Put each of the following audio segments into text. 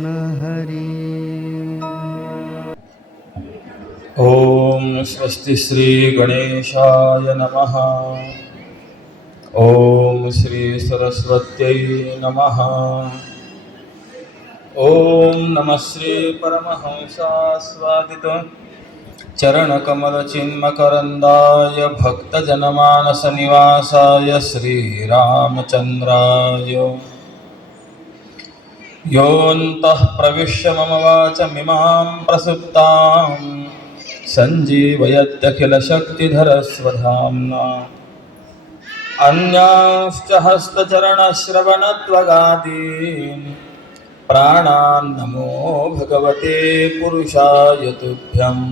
कृष्ण हरी। ओम स्वस्ति श्री गणेशाय नमः। ओम श्री सरस्वत्यै नमः। ओम नमः श्री परमहंसास्वादित चरणकमलचिन्मकरन्दाय भक्तजनमानसनिवासाय श्रीरामचन्द्राय योऽन्तः प्रविश्य मम वाचमिमां प्रसुप्तां सञ्जीवयत्यखिलशक्तिधरस्वधाम्ना अन्यांश्च हस्तचरणश्रवणत्वगादीन् प्राणान्नमो भगवते पुरुषाय तुभ्यम्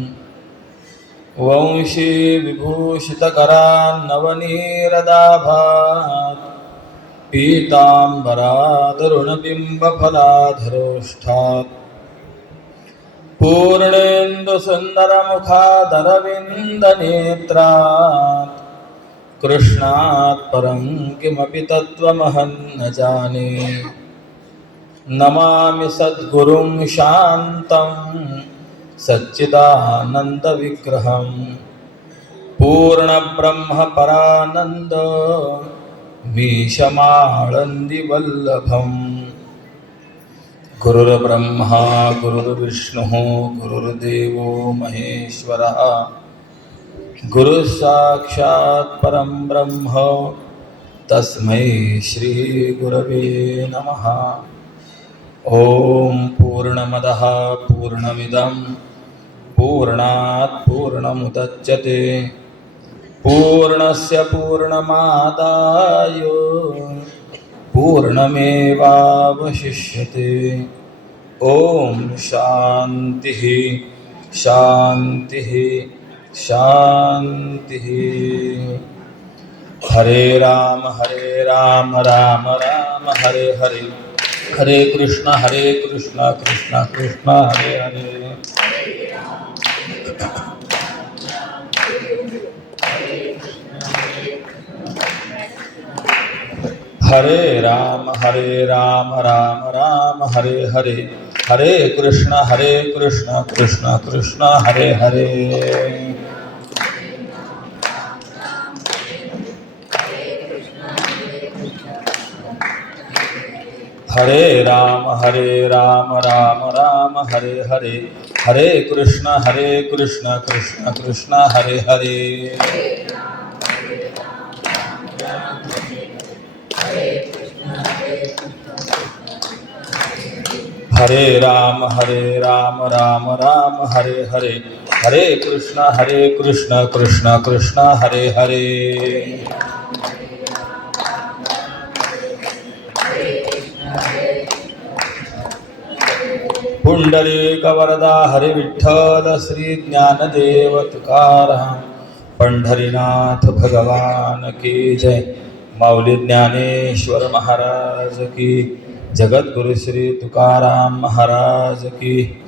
वंशी विभूषितकरान्नवनीरदाभात् पीताम्बरादरुणबिम्बफलाधरोष्ठात् पूर्णेन्दुसुन्दरमुखादरविन्दनेत्रात् कृष्णात् परं किमपि तत्त्वमहं न जाने। नमामि सद्गुरुं शान्तं सच्चिदानन्दविग्रहं पूर्णब्रह्मपरानन्द मीशमाळन्दिवल्लभम्। गुरुर्ब्रह्मा गुरुर्विष्णुः गुरुर्देवो महेश्वरः गुरुः साक्षात् परं ब्रह्म तस्मै श्री गुरवे नमः। ओम पूर्णमदः पूर्णमिदं पूर्णात् पूर्णमुदच्यते पूर्णस्य पूर्णमादाय पूर्णमेवावशिष्यते। ओम शान्तिः शान्तिः शान्तिः। हरे राम राम राम हरे हरे, हरे कृष्ण कृष्ण कृष्ण हरे हरे। हरे राम राम राम हरे हरे, हरे कृष्ण कृष्ण कृष्ण हरे हरे। हरे राम राम हरे हरे, हरे कृष्ण कृष्ण कृष्ण हरे हरे। हरे राम राम हरे हरे, हरे कृष्ण कृष्ण कृष्ण हरे हरे। पुंडरीकवरदा हरि विठ्ठल श्री ज्ञानदेव तुकाराम पंढरीनाथ भगवान की जय। माऊली ज्ञानेश्वर महाराज की, जगद्गुरु श्री तुकाराम महाराज की,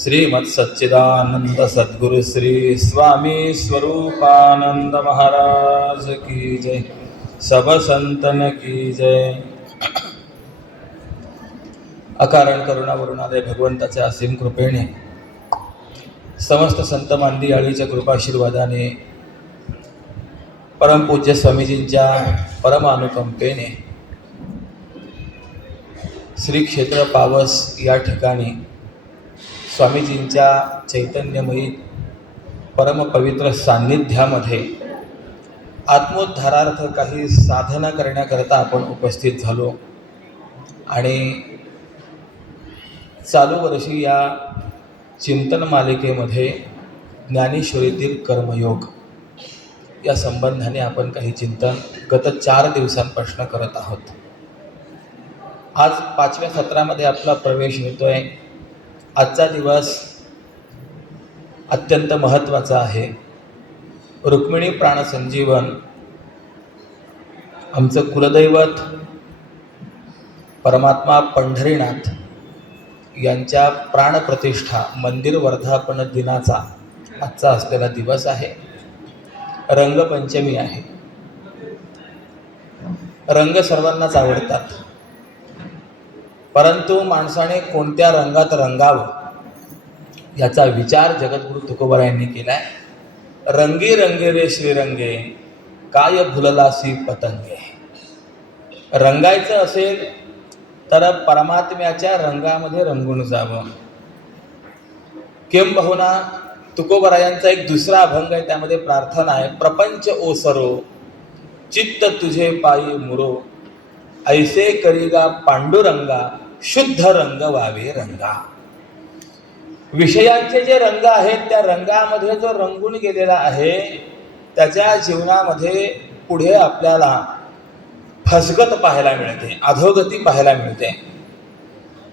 श्रीमत् सच्चिदानंद सद्गुरु श्री स्वामी स्वरूपानंद महाराज की जय। सब संतन की जय। अकारण करुणावरुणालय भगवंताच्या असीम कृपेने, समस्त संत मांदियाळीच्या कृपाशीर्वादाने, परमपूज्य स्वामीजींच्या परमानुकंपेने श्री क्षेत्र पावस या ठिकाणी स्वामीजींच्या चैतन्यमयी परमपवित्र सान्निध्यामध्ये आत्मोद्धारार्थ काही साधना करण्याकरता आपण उपस्थित झालो आणि चालू वर्षी या चिंतन मालिकेमध्ये ज्ञानेश्वरीतील कर्मयोग या संबंधाने आपण काही चिंतन गत 4 दिवसांपासून करत आहोत. आज 5व्या सत्रामध्ये आपला प्रवेश होतोय. आजचा दिवस अत्यंत महत्त्वाचा आहे. रुक्मिणी प्राणसंजीवन, आमचं कुलदैवत परमात्मा पंढरीनाथ यांच्या प्राणप्रतिष्ठा मंदिर वर्धापन दिनाचा आजचा असलेला दिवस आहे. रंगपंचमी आहे. रंग सर्वांनाच आवडतात. परंतु माणसाने कोणत्या रंगात रंगावं याचा विचार जगद्गुरु तुकोबारायांनी केलाय. रंगी रंगे रे श्रीरंगे, काय भुललासी पतंगे. रंगायचं असेल तर परमात्म्याच्या रंगामध्ये रंगून जावं. किंबहुना तुकोबारायांचा एक दुसरा अभंग आहे, त्यामध्ये प्रार्थना आहे. प्रपंच ओसरो चित्त तुझे पायी मुरो, ऐसे करीगा पांडुरंगा, शुद्ध रंग वावे रंगा. विषयांचे जे रंग आहेत त्या रंगामध्ये जो रंगून गेलेला आहे त्याच्या जीवनामध्ये पुढे आपल्याला फसगत पाहायला मिळते, अधोगती पाहायला मिळते.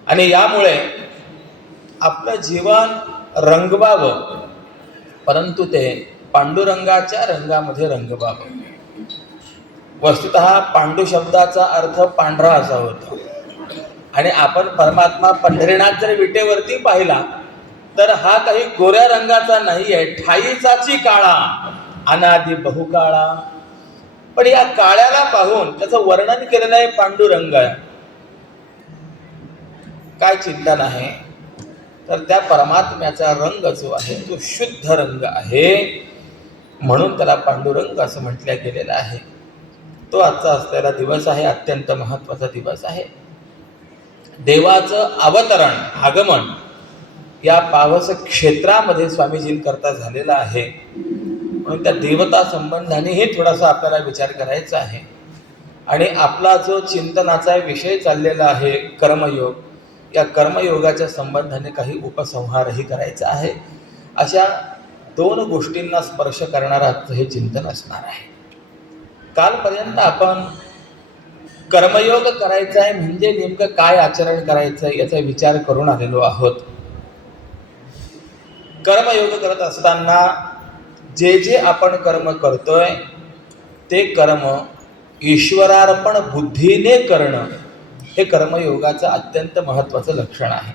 आणि यामुळे आपलं जीवन रंगवावं, परंतु ते पांडुरंगाच्या रंगामध्ये रंगवावं. वस्तुतः पांडू शब्दाचा अर्थ पांढरा असा होतो. आणि आपण परमात्मा पंढरीनाथ जर विटेवरती पाहिला तर हा काही गोऱ्या रंगाचा नाही आहे, ठाईचाची काळा, अनादि बहुकाळा. पण या काळ्याला पाहून त्याचं वर्णन केलेलं आहे पांडुरंग. काय चिंतन आहे तर त्या परमात्म्याचा रंग जो आहे तो शुद्ध रंग आहे, म्हणून त्याला पांडुरंग असं म्हटलं गेलेलं आहे. तो आजचा असलेला दिवस आहे, अत्यंत महत्वाचा दिवस आहे. देवाचं अवतरण, आगमन या पावस क्षेत्रामध्ये स्वामीजींकरता झालेला आहे. म्हणून त्या देवता संबंधानेही थोडासा आपल्याला विचार करायचा आहे. आणि आपला जो चिंतनाचा विषय चाललेला आहे कर्मयोग, या कर्मयोगाच्या संबंधाने काही उपसंहारही करायचा आहे. अशा दोन गोष्टींना स्पर्श करणारं आजचं हे चिंतन असणार आहे. कालपर्यंत आपण कर्मयोग करायचा आहे म्हणजे नेमकं काय आचरण करायचं याचा विचार करून आलेलो आहोत. कर्मयोग करत असताना जे जे आपण कर्म करतोय ते कर्म ईश्वरार्पण बुद्धीने करणं हे कर्मयोगाचं अत्यंत महत्वाचं लक्षण आहे.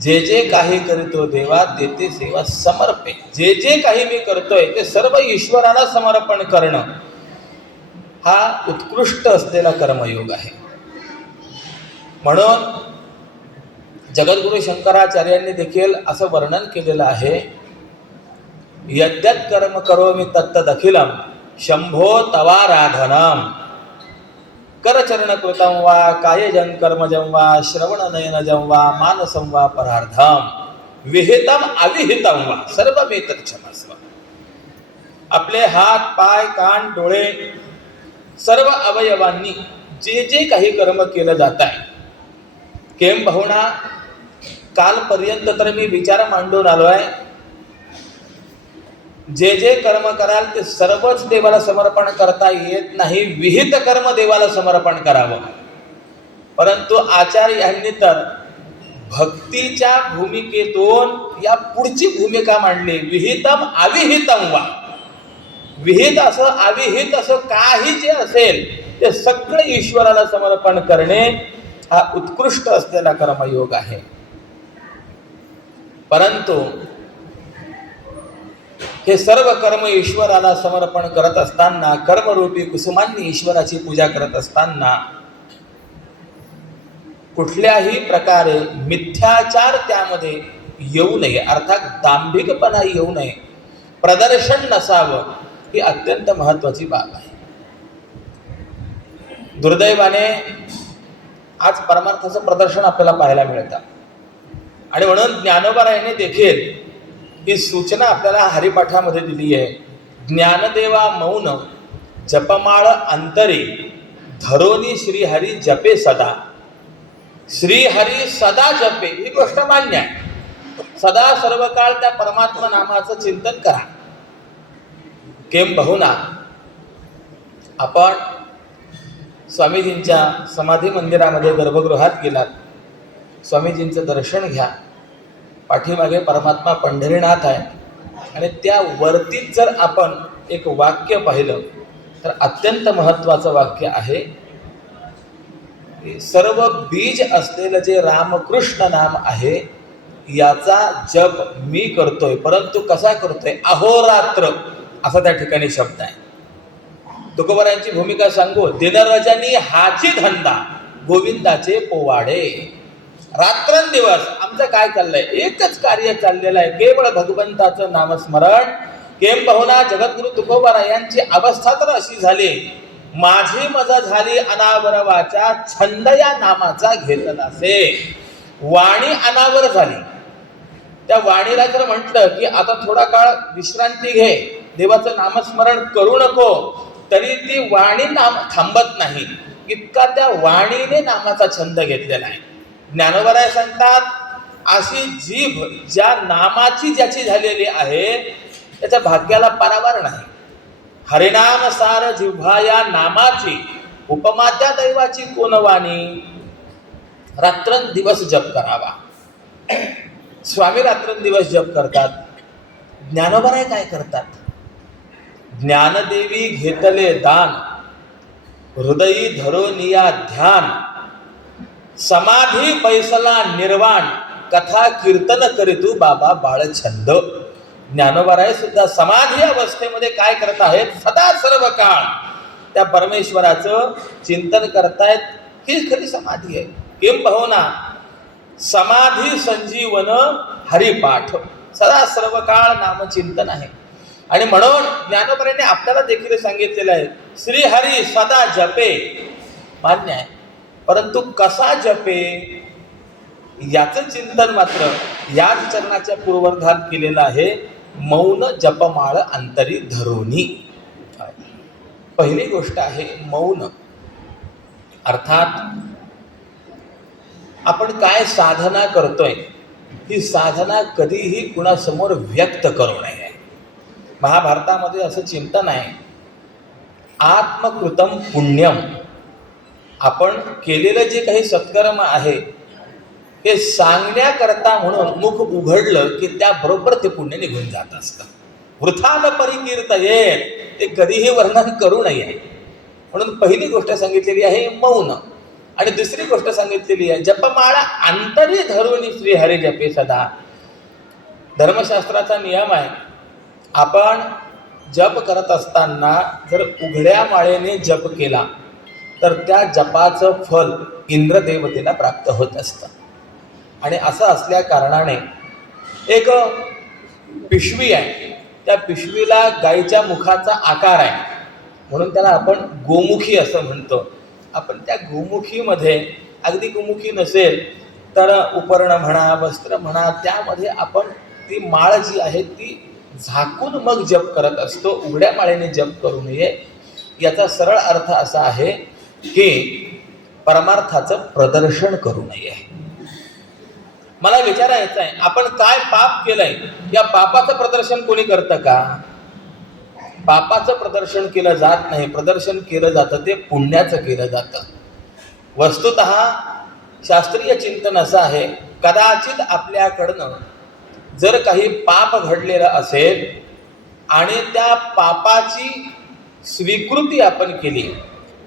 जे जे काही करतो देवा देते सेवा समर्पे. जे जे काही मी करतोय ते सर्व ईश्वराला समर्पण करणं हा उत्कृष्ट असलेला कर्मयोग आहे. म्हणून जगद्गुरु शंकराचार्यांनी देखील असं वर्णन केलेलं आहे. यद्यत कर्म करोमि तत्तदखिलम शंभो तवाराधनम, करचरण कृतं वा कायजं कर्मजं वा श्रवणनयनजं वा मानसं वा परार्धम विहितम अविहितं वा सर्वमेतत् क्षमस्व. आपले हात, पाय, कान, डोळे सर्व अवयवांनी जे जे काही कर्म केलं जात आहे, किंबहुना कालपर्यंत तर मी विचार मांडून आलो आहे, जे जे कर्म कराल ते सर्वच देवाला समर्पण करता येत नाही. विहित कर्म देवाला समर्पण करावं. परंतु आचार्यांनी तर भक्तीच्या भूमिकेतून या पुढची भूमिका मांडली. विहितम अविहितम वा. विहित असं अविहित असं काही जे असेल ते सगळं ईश्वराला समर्पण करणे हा उत्कृष्ट असलेला कर्मयोग आहे. परंतु हे सर्व कर्म ईश्वराला समर्पण करत असताना, कर्मरूपी कुसुमांनी ईश्वराची पूजा करत असताना कुठल्याही प्रकारे मिथ्याचार त्यामध्ये येऊ नये, अर्थात दांभिकपणा येऊ नये, प्रदर्शन नसावं, ही अत्यंत महत्वाची बाब आहे. दुर्दैवाने आज परमार्थाचं प्रदर्शन आपल्याला पाहायला मिळतं. आणि म्हणून ज्ञानोबारायांनी देखील ही सूचना आपल्याला हरिपाठामध्ये दिली आहे. ज्ञानदेवा मौन जपमाळ अंतरी, धरोनी श्रीहरी जपे सदा. श्रीहरी सदा जपे ही गोष्ट मान्य आहे. सदा सर्व काळ त्या परमात्मा नामाचं चिंतन करा. किंबहुना आपण स्वामीजींच्या समाधी मंदिरामध्ये गर्भगृहात गेलात, स्वामीजींचं दर्शन घ्या. पाठीमागे परमात्मा पंढरीनाथ आहे आणि त्या वरतीच जर आपण एक वाक्य पाहिलं तर अत्यंत महत्वाचं वाक्य आहे. सर्व बीज असलेलं जे रामकृष्ण नाम आहे याचा जप मी करतोय, परंतु कसा करतोय? अहोरात्र असा त्या ठिकाणी शब्द आहे. तुकोबारायांची भूमिका सांगू, दिनरजनी हाची धंदा गोविंदाचे पोवाडे. रात्रंदिवस आमचं काय चाललंय? एकच कार्य चाललेलं आहे, केवळ भगवंताचं नामस्मरण. केम पाहुणा जगद्गुरु तुकोबारायांची अवस्था तर अशी झाली, माझी मजा झाली अनावर वाचा, छंद या नामाचा घेतला असे. वाणी अनावर झाली. त्या वाणीला जर म्हटलं की आता थोडा काळ विश्रांती घे, देवाचं नामस्मरण करू नको, तरी ती वाणी नाम थांबत नाही. इतका त्या वाणीने नामाचा छंद घेतलेला आहे. ज्ञानोबराय सांगतात, अशी जीभ ज्या नामाची ज्याची झालेली आहे त्याच्या भाग्याला पारावार नाही. हरिनाम सार जिव्हा या नामाची, उपमा त्या दैवाची कोण वाणी. रात्रंदिवस जप करावा. स्वामी रात्रंदिवस जप करतात. ज्ञानोबराय काय करतात? ज्ञानदेवी घेतले दान, हृदयी धरोनिया ध्यान, समाधी बैसला निर्वाण, कथा कीर्तन करीतू बाबा बाळ छंद. ज्ञानोबराय सुद्धा समाधी अवस्थेमध्ये काय करत आहेत? सदा सर्व काळ त्या परमेश्वराचं चिंतन करतायत. हीच खरी समाधी आहे. केम पाहुणा समाधी संजीवन हरिपाठ, सदा सर्व काळ नामचिंतन आहे. आणि म्हणून ज्ञानोबरायांनी आपल्याला देखील सांगितलेलं आहे, श्री हरी सदा जपे. मान्य आहे, परंतु कसा जपे याचं चिंतन मात्र याच चरणाच्या पूर्वर्धात केलेलं आहे. मौन जपमाळ अंतरी धरोनी. पहिली गोष्ट आहे मौन. अर्थात आपण काय साधना करतोय, ही साधना कधीही कुणासमोर व्यक्त करू नये. महाभारतामध्ये असं चिंतन आहे, आत्मकृतम पुण्यम. आपण केलेलं जे काही सत्कर्म आहे ते सांगण्याकरता म्हणून मुख उघडलं की त्याबरोबर ते पुण्य निघून जात असतं. वृथा न परिकीर्तयेत, ते कधीही वर्णन करू नये. म्हणून पहिली गोष्ट सांगितलेली आहे मौन. आणि दुसरी गोष्ट सांगितलेली आहे जपमाळा अंतरी धरून श्री हरी जपे सदा. धर्मशास्त्राचा नियम आहे, आपण जप करत असताना जर उघड्या माळेने जप केला तर त्या जपाचं फल इंद्रदेवतेला प्राप्त होत असतं. आणि असं असल्या कारणाने एक पिशवी आहे, त्या पिशवीला गायीच्या मुखाचा आकार आहे, म्हणून त्याला आपण गोमुखी असं म्हणतो. आपण त्या गोमुखीमध्ये, अगदी गोमुखी नसेल तर उपर्ण म्हणा, वस्त्र म्हणा, त्यामध्ये आपण ती माळ जी आहे ती झाकून मग जप करत असतो. उघड्या माळेने जप करू नये. याचा सरळ अर्थ असा आहे की परमार्थाचं प्रदर्शन करू नये. मला विचारायचं आहे, आपण काय पाप केलंय, या पापाचं प्रदर्शन कोणी करतं का? पापाचं प्रदर्शन केलं जात नाही. प्रदर्शन केलं जातं ते पुण्याचं केलं जातं. वस्तुतः शास्त्रीय चिंतन असं आहे, कदाचित आपल्याकडनं जर काही पाप घडलेलं असेल आणि त्या पापाची स्वीकृती आपण केली,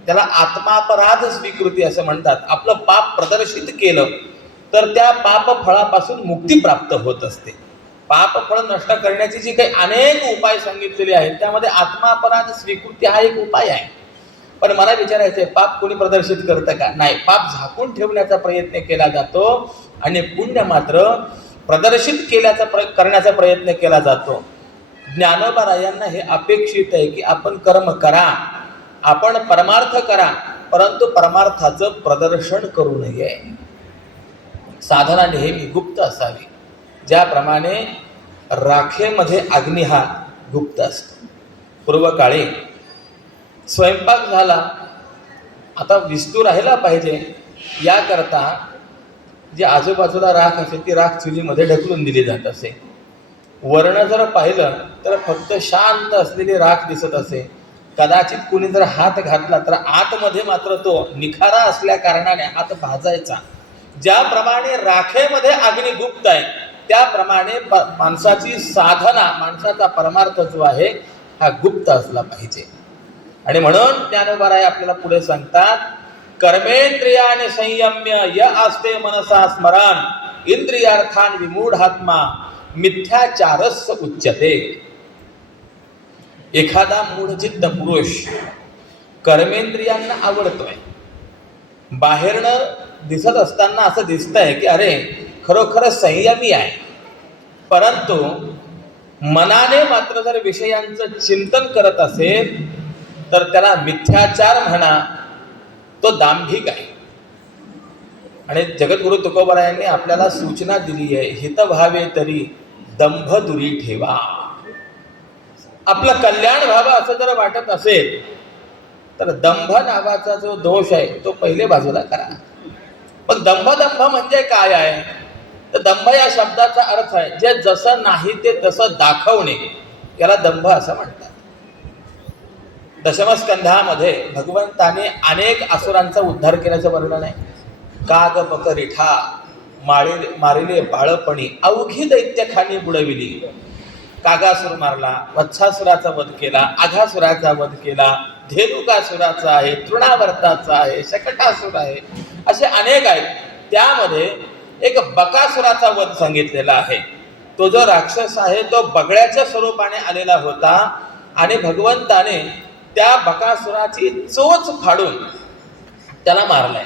त्याला आत्मापराध स्वीकृती असं म्हणतात. आपलं पाप प्रदर्शित केलं तर त्या पाप फळापासून मुक्ती प्राप्त होत असते. पाप फळ नष्ट करण्याची जी काही अनेक उपाय सांगितलेले आहेत त्यामध्ये आत्मापराध स्वीकृती हा एक उपाय आहे. पण मला विचारायचं आहे, पाप कोणी प्रदर्शित करतं का? नाही. पाप झाकून ठेवण्याचा प्रयत्न केला जातो आणि पुण्य मात्र प्रदर्शित करण्याचा प्रयत्न केला जातो. ज्ञानोबरायांना हे अपेक्षित आहे की आपण कर्म करा, आपण परमार्थ करा, परंतु परमार्थाचं प्रदर्शन करू नये. साधना नेहमी गुप्त असावी. ज्याप्रमाणे राखेमध्ये अग्नी हा गुप्त असतो. पूर्वकाळी स्वयंपाक झाला, आता विस्तू राहिला पाहिजे, याकरता जी आजूबाजूला राख असे ती राख चुलीमध्ये ढकलून दिली जात असे. वर्ण जर पाहिलं तर फक्त शांत असलेली राख दिसत असे. कदाचित कुणी जर हात घातला तर आतमध्ये मात्र तो निखारा असल्या कारणाने हात भाजायचा. ज्याप्रमाणे राखेमध्ये अग्नी गुप्त आहे त्याप्रमाणे माणसाची साधना, माणसाचा परमार्थ जो आहे हा गुप्त असला पाहिजे. आणि म्हणून ज्ञानोबराय आपल्याला पुढे सांगतात, कर्मेंद्रियाने संयम्य य आस्ते मनसा स्मरण, इंद्रियार्थान विमूढात्मा मिथ्याचारस्य उच्यते. एखादा मूढचित्त पुरुष कर्मेंद्रियांना आवडतोय, बाहेरनं दिसत असताना असं दिसतंय की अरे खरोखर संयमी आहे, परंतु मनाने मात्र जर विषयांचं चिंतन करत असेल तर त्याला मिथ्याचार म्हणा, तो दांभिक आहे. आणि जगद्गुरु तुकोबारायांनी आपल्याला सूचना दिली आहे, हित व्हावे तरी दंभ दुरी ठेवा. आपलं कल्याण व्हावं असं जर वाटत असेल तर दंभ नावाचा जो दोष आहे तो पहिले बाजूला करा. मग दंभ म्हणजे काय आहे? तर दंभ या शब्दाचा अर्थ आहे जे जसं नाही ते तसं दाखवणे, याला दंभ असं म्हणतात. दशमस्कंधामध्ये भगवंताने अनेक असुरांचा उद्धार केल्याचं वर्णन आहे. काग बकरिठा मारिले बाळपणी, अवघी दैत्यखानी बुडविली. कागासुर मारला, वत्सासुराचा वध केला, आघासुराचा वध केला, धेनुकासुराचा आहे, तृणावर्ताचा आहे, शकटासुर आहे, असे अनेक आहेत. त्यामध्ये एक बकासुराचा वध सांगितलेला आहे. तो जो राक्षस आहे तो बगड्याच्या स्वरूपाने आलेला होता आणि भगवंताने त्या बकासुराची चोच फाडून त्याला मारलाय.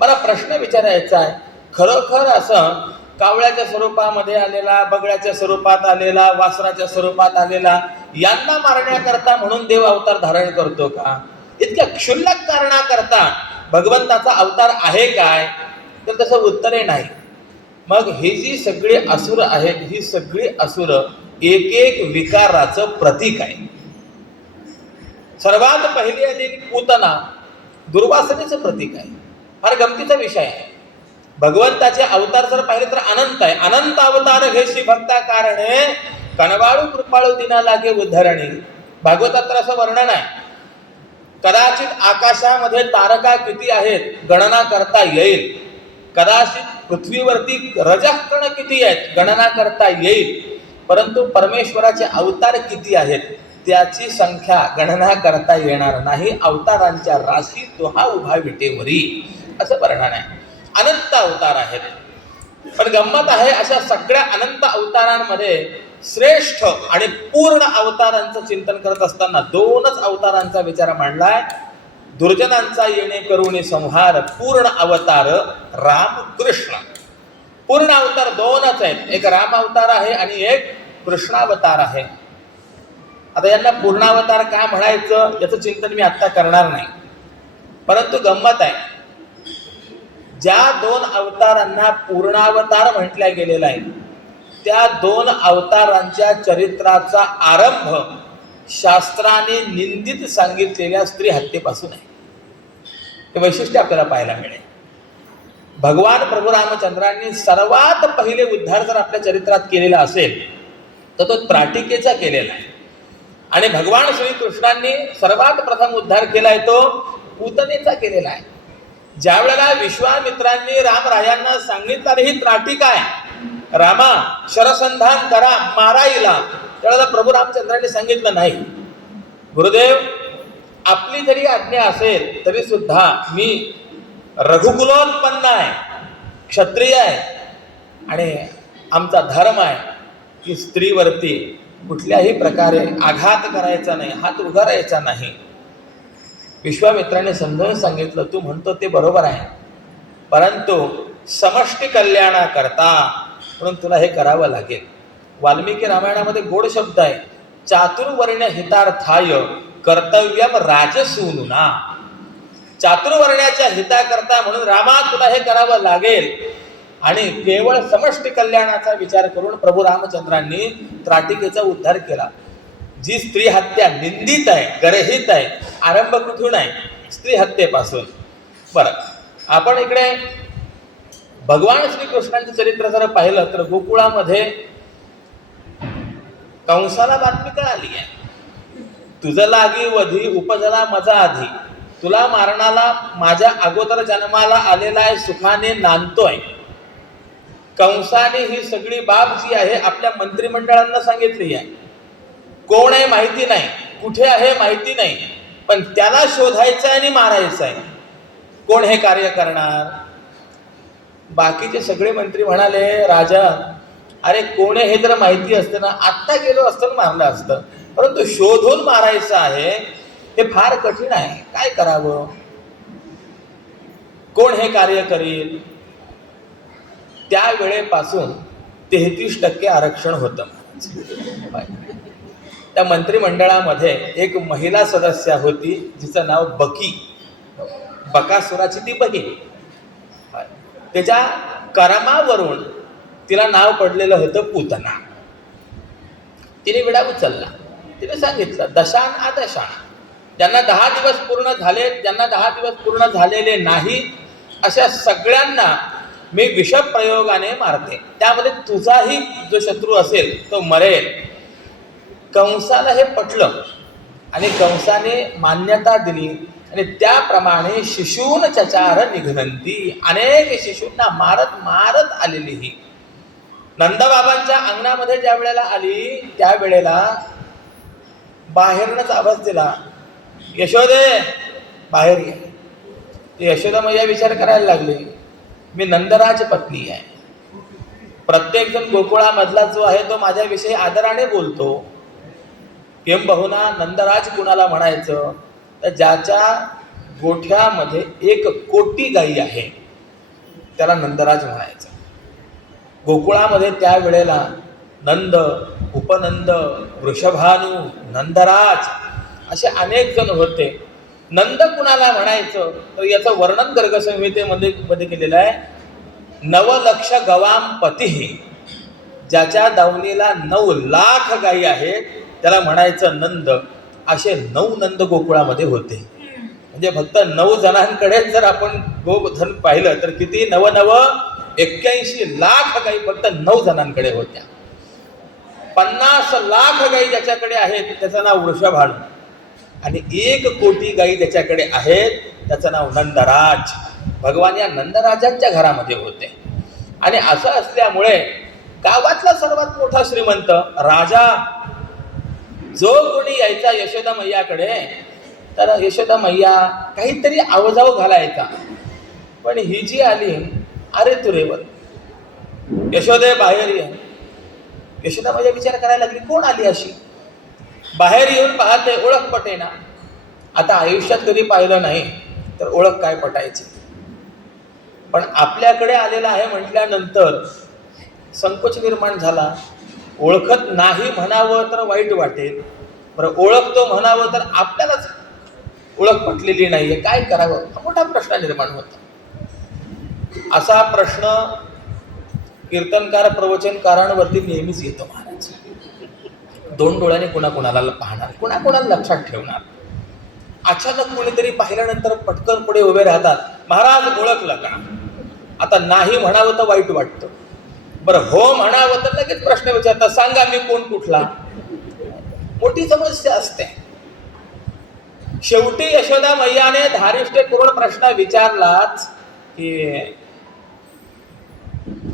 मला प्रश्न विचारायचा आहे, खरोखर असं कावळ्याच्या स्वरूपामध्ये आलेला, बगड्याच्या स्वरूपात आलेला, वासराच्या स्वरूपात आलेला यांना मारण्याकरता म्हणून देव अवतार धारण करतो का? इतक्या क्षुल्लक कारणाकरता भगवंताचा अवतार आहे काय? तर तसं उत्तरे नाही. मग ही जी सगळी असुर आहेत, ही सगळी असुर एक एक विकाराचं प्रतीक आहे. सर्वात पहिली आलेली पूतना दुर्वासनेचं प्रतीक आहे. फार गमतीचा विषय आहे. भगवंताचे अवतार जर पाहिले तर अनंत आहे. अनंत अवतार घेशी भक्ता कारणे, कनवाळू कृपाळू दिना लागे उद्धरणी. भागवतात तर असं वर्णन आहे, कदाचित आकाशामध्ये तारका किती आहेत गणना करता येईल, कदाचित पृथ्वीवरती रजकण किती आहेत गणना करता येईल, परंतु परमेश्वराचे अवतार किती आहेत त्याची संख्या गणना करता येणार नाही. अवतारांच्या राशी तो हा उभा विटेवरी, असं वर्णन आहे. अनंत अवतार आहेत. पण गंमत आहे, अशा सगळ्या अनंत अवतारांमध्ये श्रेष्ठ आणि पूर्ण अवतारांचं चिंतन करत असताना दोनच अवतारांचा विचार मांडलाय. दुर्जनांचा येणे करुणी संहार, पूर्ण अवतार राम कृष्ण. पूर्ण अवतार दोनच आहेत, एक राम अवतार आहे आणि एक कृष्णावतार आहे. आता यांना पूर्णावतार का म्हणायचं याचं चिंतन मी आता करणार नाही, परंतु गंमत आहे, ज्या दोन अवतारांना पूर्णावतार म्हटल्या गेलेला आहे त्या दोन अवतारांच्या चरित्राचा आरंभ शास्त्राने निंदित सांगितलेल्या स्त्री हत्येपासून आहे. हे वैशिष्ट्य आपल्याला पाहायला मिळेल. भगवान प्रभू रामचंद्रांनी सर्वात पहिले उद्धार जर आपल्या चरित्रात केलेला असेल तर तो त्राटिकेचा केलेला आहे. आणि भगवान श्रीकृष्णांनी सर्वात प्रथम उद्धार केलाय तो पूतनेचा केलेला आहे. ज्या वेळेला विश्वामित्रांनी रामरायांना सांगितलं ही त्राटिका आहे, रामा शरसंधान करा माराईला, त्यावेळेला प्रभू रामचंद्रांनी सांगितलं नाही, गुरुदेव आपली जरी आज्ञा असेल तरी सुद्धा मी रघुकुलोत्पन्न आहे, क्षत्रिय आहे आणि आमचा धर्म आहे की स्त्रीवरती कुठल्याही प्रकारे आघात करायचा नाही, हात उगारायचा नाही. विश्वामित्राने समजावून सांगितलं, तू म्हणतो ते बरोबर आहे, परंतु समष्टी कल्याणाकरता म्हणून तुला हे करावं लागेल. वाल्मिकी रामायणामध्ये गोड शब्द आहे, चातुर्वर्ण्य हितार्थाय कर्तव्यम राजसूनुना. चातुर्वर्ण्याच्या हिताकरता म्हणून रामा तुला हे करावं लागेल. आणि केवळ समष्टी कल्याणाचा विचार करून प्रभू रामचंद्रांनी त्राटिकेचा उद्धार केला. जी स्त्री हत्या निंदित आहे, गर्हित आहे, आरंभ कुठून आहे? स्त्री हत्येपासून. बरं, आपण इकडे भगवान श्रीकृष्णांचं चरित्र जर पाहिलं तर गोकुळामध्ये कंसाला बातमी कळाली आहे, तुझं लागी वधी उपजला मजा आधी, तुला मारणाला माझ्या अगोदर जन्माला आलेला आहे, सुखाने नांदतोय. कंसाने ही सगळी बाब जी आहे आपल्या मंत्रिमंडळांना सांगितली आहे. कोण आहे माहिती नाही, कुठे आहे माहिती नाही, पण त्याला शोधायचं आणि मारायचं आहे. कोण हे कार्य करणार? बाकीचे सगळे मंत्री म्हणाले, राजा अरे कोण हे जर माहिती असतं ना आत्ता गेलो असतं मारलं असतं, परंतु शोधून मारायचं आहे हे फार कठीण आहे, काय करावं? कोण हे कार्य करील? त्या वेळेपासून 33% आरक्षण होतं. त्या मंत्रिमंडळामध्ये एक महिला सदस्य होती जिचं नाव बकी, बकासुराची ती बहीण. त्याच्या कर्मावरून तिला नाव पडलेलं होतं पूतना. तिने विडा उचलला. तिने सांगितलं दशान आदशान, ज्यांना 10 दिवस पूर्ण झाले, ज्यांना 10 दिवस पूर्ण झालेले नाही, अशा सगळ्यांना मी विषप्रयोगाने मारते. त्यामध्ये तुझाही जो शत्रू असेल तो मरेल. कंसाला हे पटलं आणि कंसाने मान्यता दिली आणि त्याप्रमाणे शिशून चचार निघनंती, अनेक शिशूंना मारत मारत आलेली ही नंदबाबांच्या अंगणामध्ये ज्या वेळेला आली त्यावेळेला बाहेरनच आवाज दिला, यशोदे बाहेर ये. यशोदा मैया विचार करायला लागली, मी नंदराज पत्नी आहे. प्रत्येक जण गोकुळामधला जो आहे तो माझ्याविषयी आदराने बोलतो. किंबहुना नंदराज कुणाला म्हणायचं तर ज्याच्या गोठ्यामध्ये 1 कोटी गायी आहे त्याला नंदराज म्हणायचं. गोकुळामध्ये त्यावेळेला नंद, उपनंद, वृषभानू, नंदराज असे अनेक जण होते. नंद कुणाला म्हणायचं तर याचं वर्णन गर्गसंहितेमध्ये केलेलं आहे. 9 लक्ष गवाम पती, ज्याच्या दावणीला 9 लाख गायी आहेत त्याला म्हणायचं नंद. असे 9 नंद गोकुळामध्ये होते. म्हणजे फक्त 9 जणांकडे जर आपण गोधन पाहिलं तर किती, 81 लाख गायी फक्त 9 जणांकडे होत्या. 50 लाख गायी ज्याच्याकडे आहेत त्याचं नाव वृषभानू आणि 1 कोटी गायी ज्याच्याकडे आहेत त्याचं नाव नंदराज. भगवान या नंदराजांच्या घरामध्ये होते. आणि असं असल्यामुळे गावातला सर्वात मोठा श्रीमंत राजा जो कोणी यायचा यशोदा मैयाकडे तर यशोदा मैया काहीतरी आवजाव घालायचा. पण ही जी आली अरे तुरेवर, यशोदे बाहेर ये. यशोदा मैया विचार करायला लागली कोण आली अशी. बाहेर येऊन पाहते ओळख पटेना. आता आयुष्यात कधी पाहिलं नाही तर ओळख काय पटायची. पण आपल्याकडे आलेला आहे म्हटल्यानंतर संकोच निर्माण झाला. ओळखत नाही म्हणावं तर वाईट वाटेल, बरं ओळखतो म्हणावं तर आपल्यालाच ओळख पटलेली नाहीये, काय करावं हा मोठा प्रश्न निर्माण होता. असा प्रश्न कीर्तनकार प्रवचनकारांवरती नेहमीच येतो. महाराज 2 डोळ्याने कुणाकुणाला पाहणार, कुणाकुणाला लक्षात ठेवणार. अचानक कोणीतरी पाहिल्यानंतर पटकन पुढे उभे राहतात, महाराज ओळखलं का. आता नाही म्हणावं तर वाईट वाटतं, बरं हो म्हणावं तर लगेच प्रश्न विचारतात, सांगा मी कोण कुठला. मोठी समस्या असते. शेवटी यशोदा मैयाने धारिष्ठ्यपूर्ण प्रश्न विचारलाच की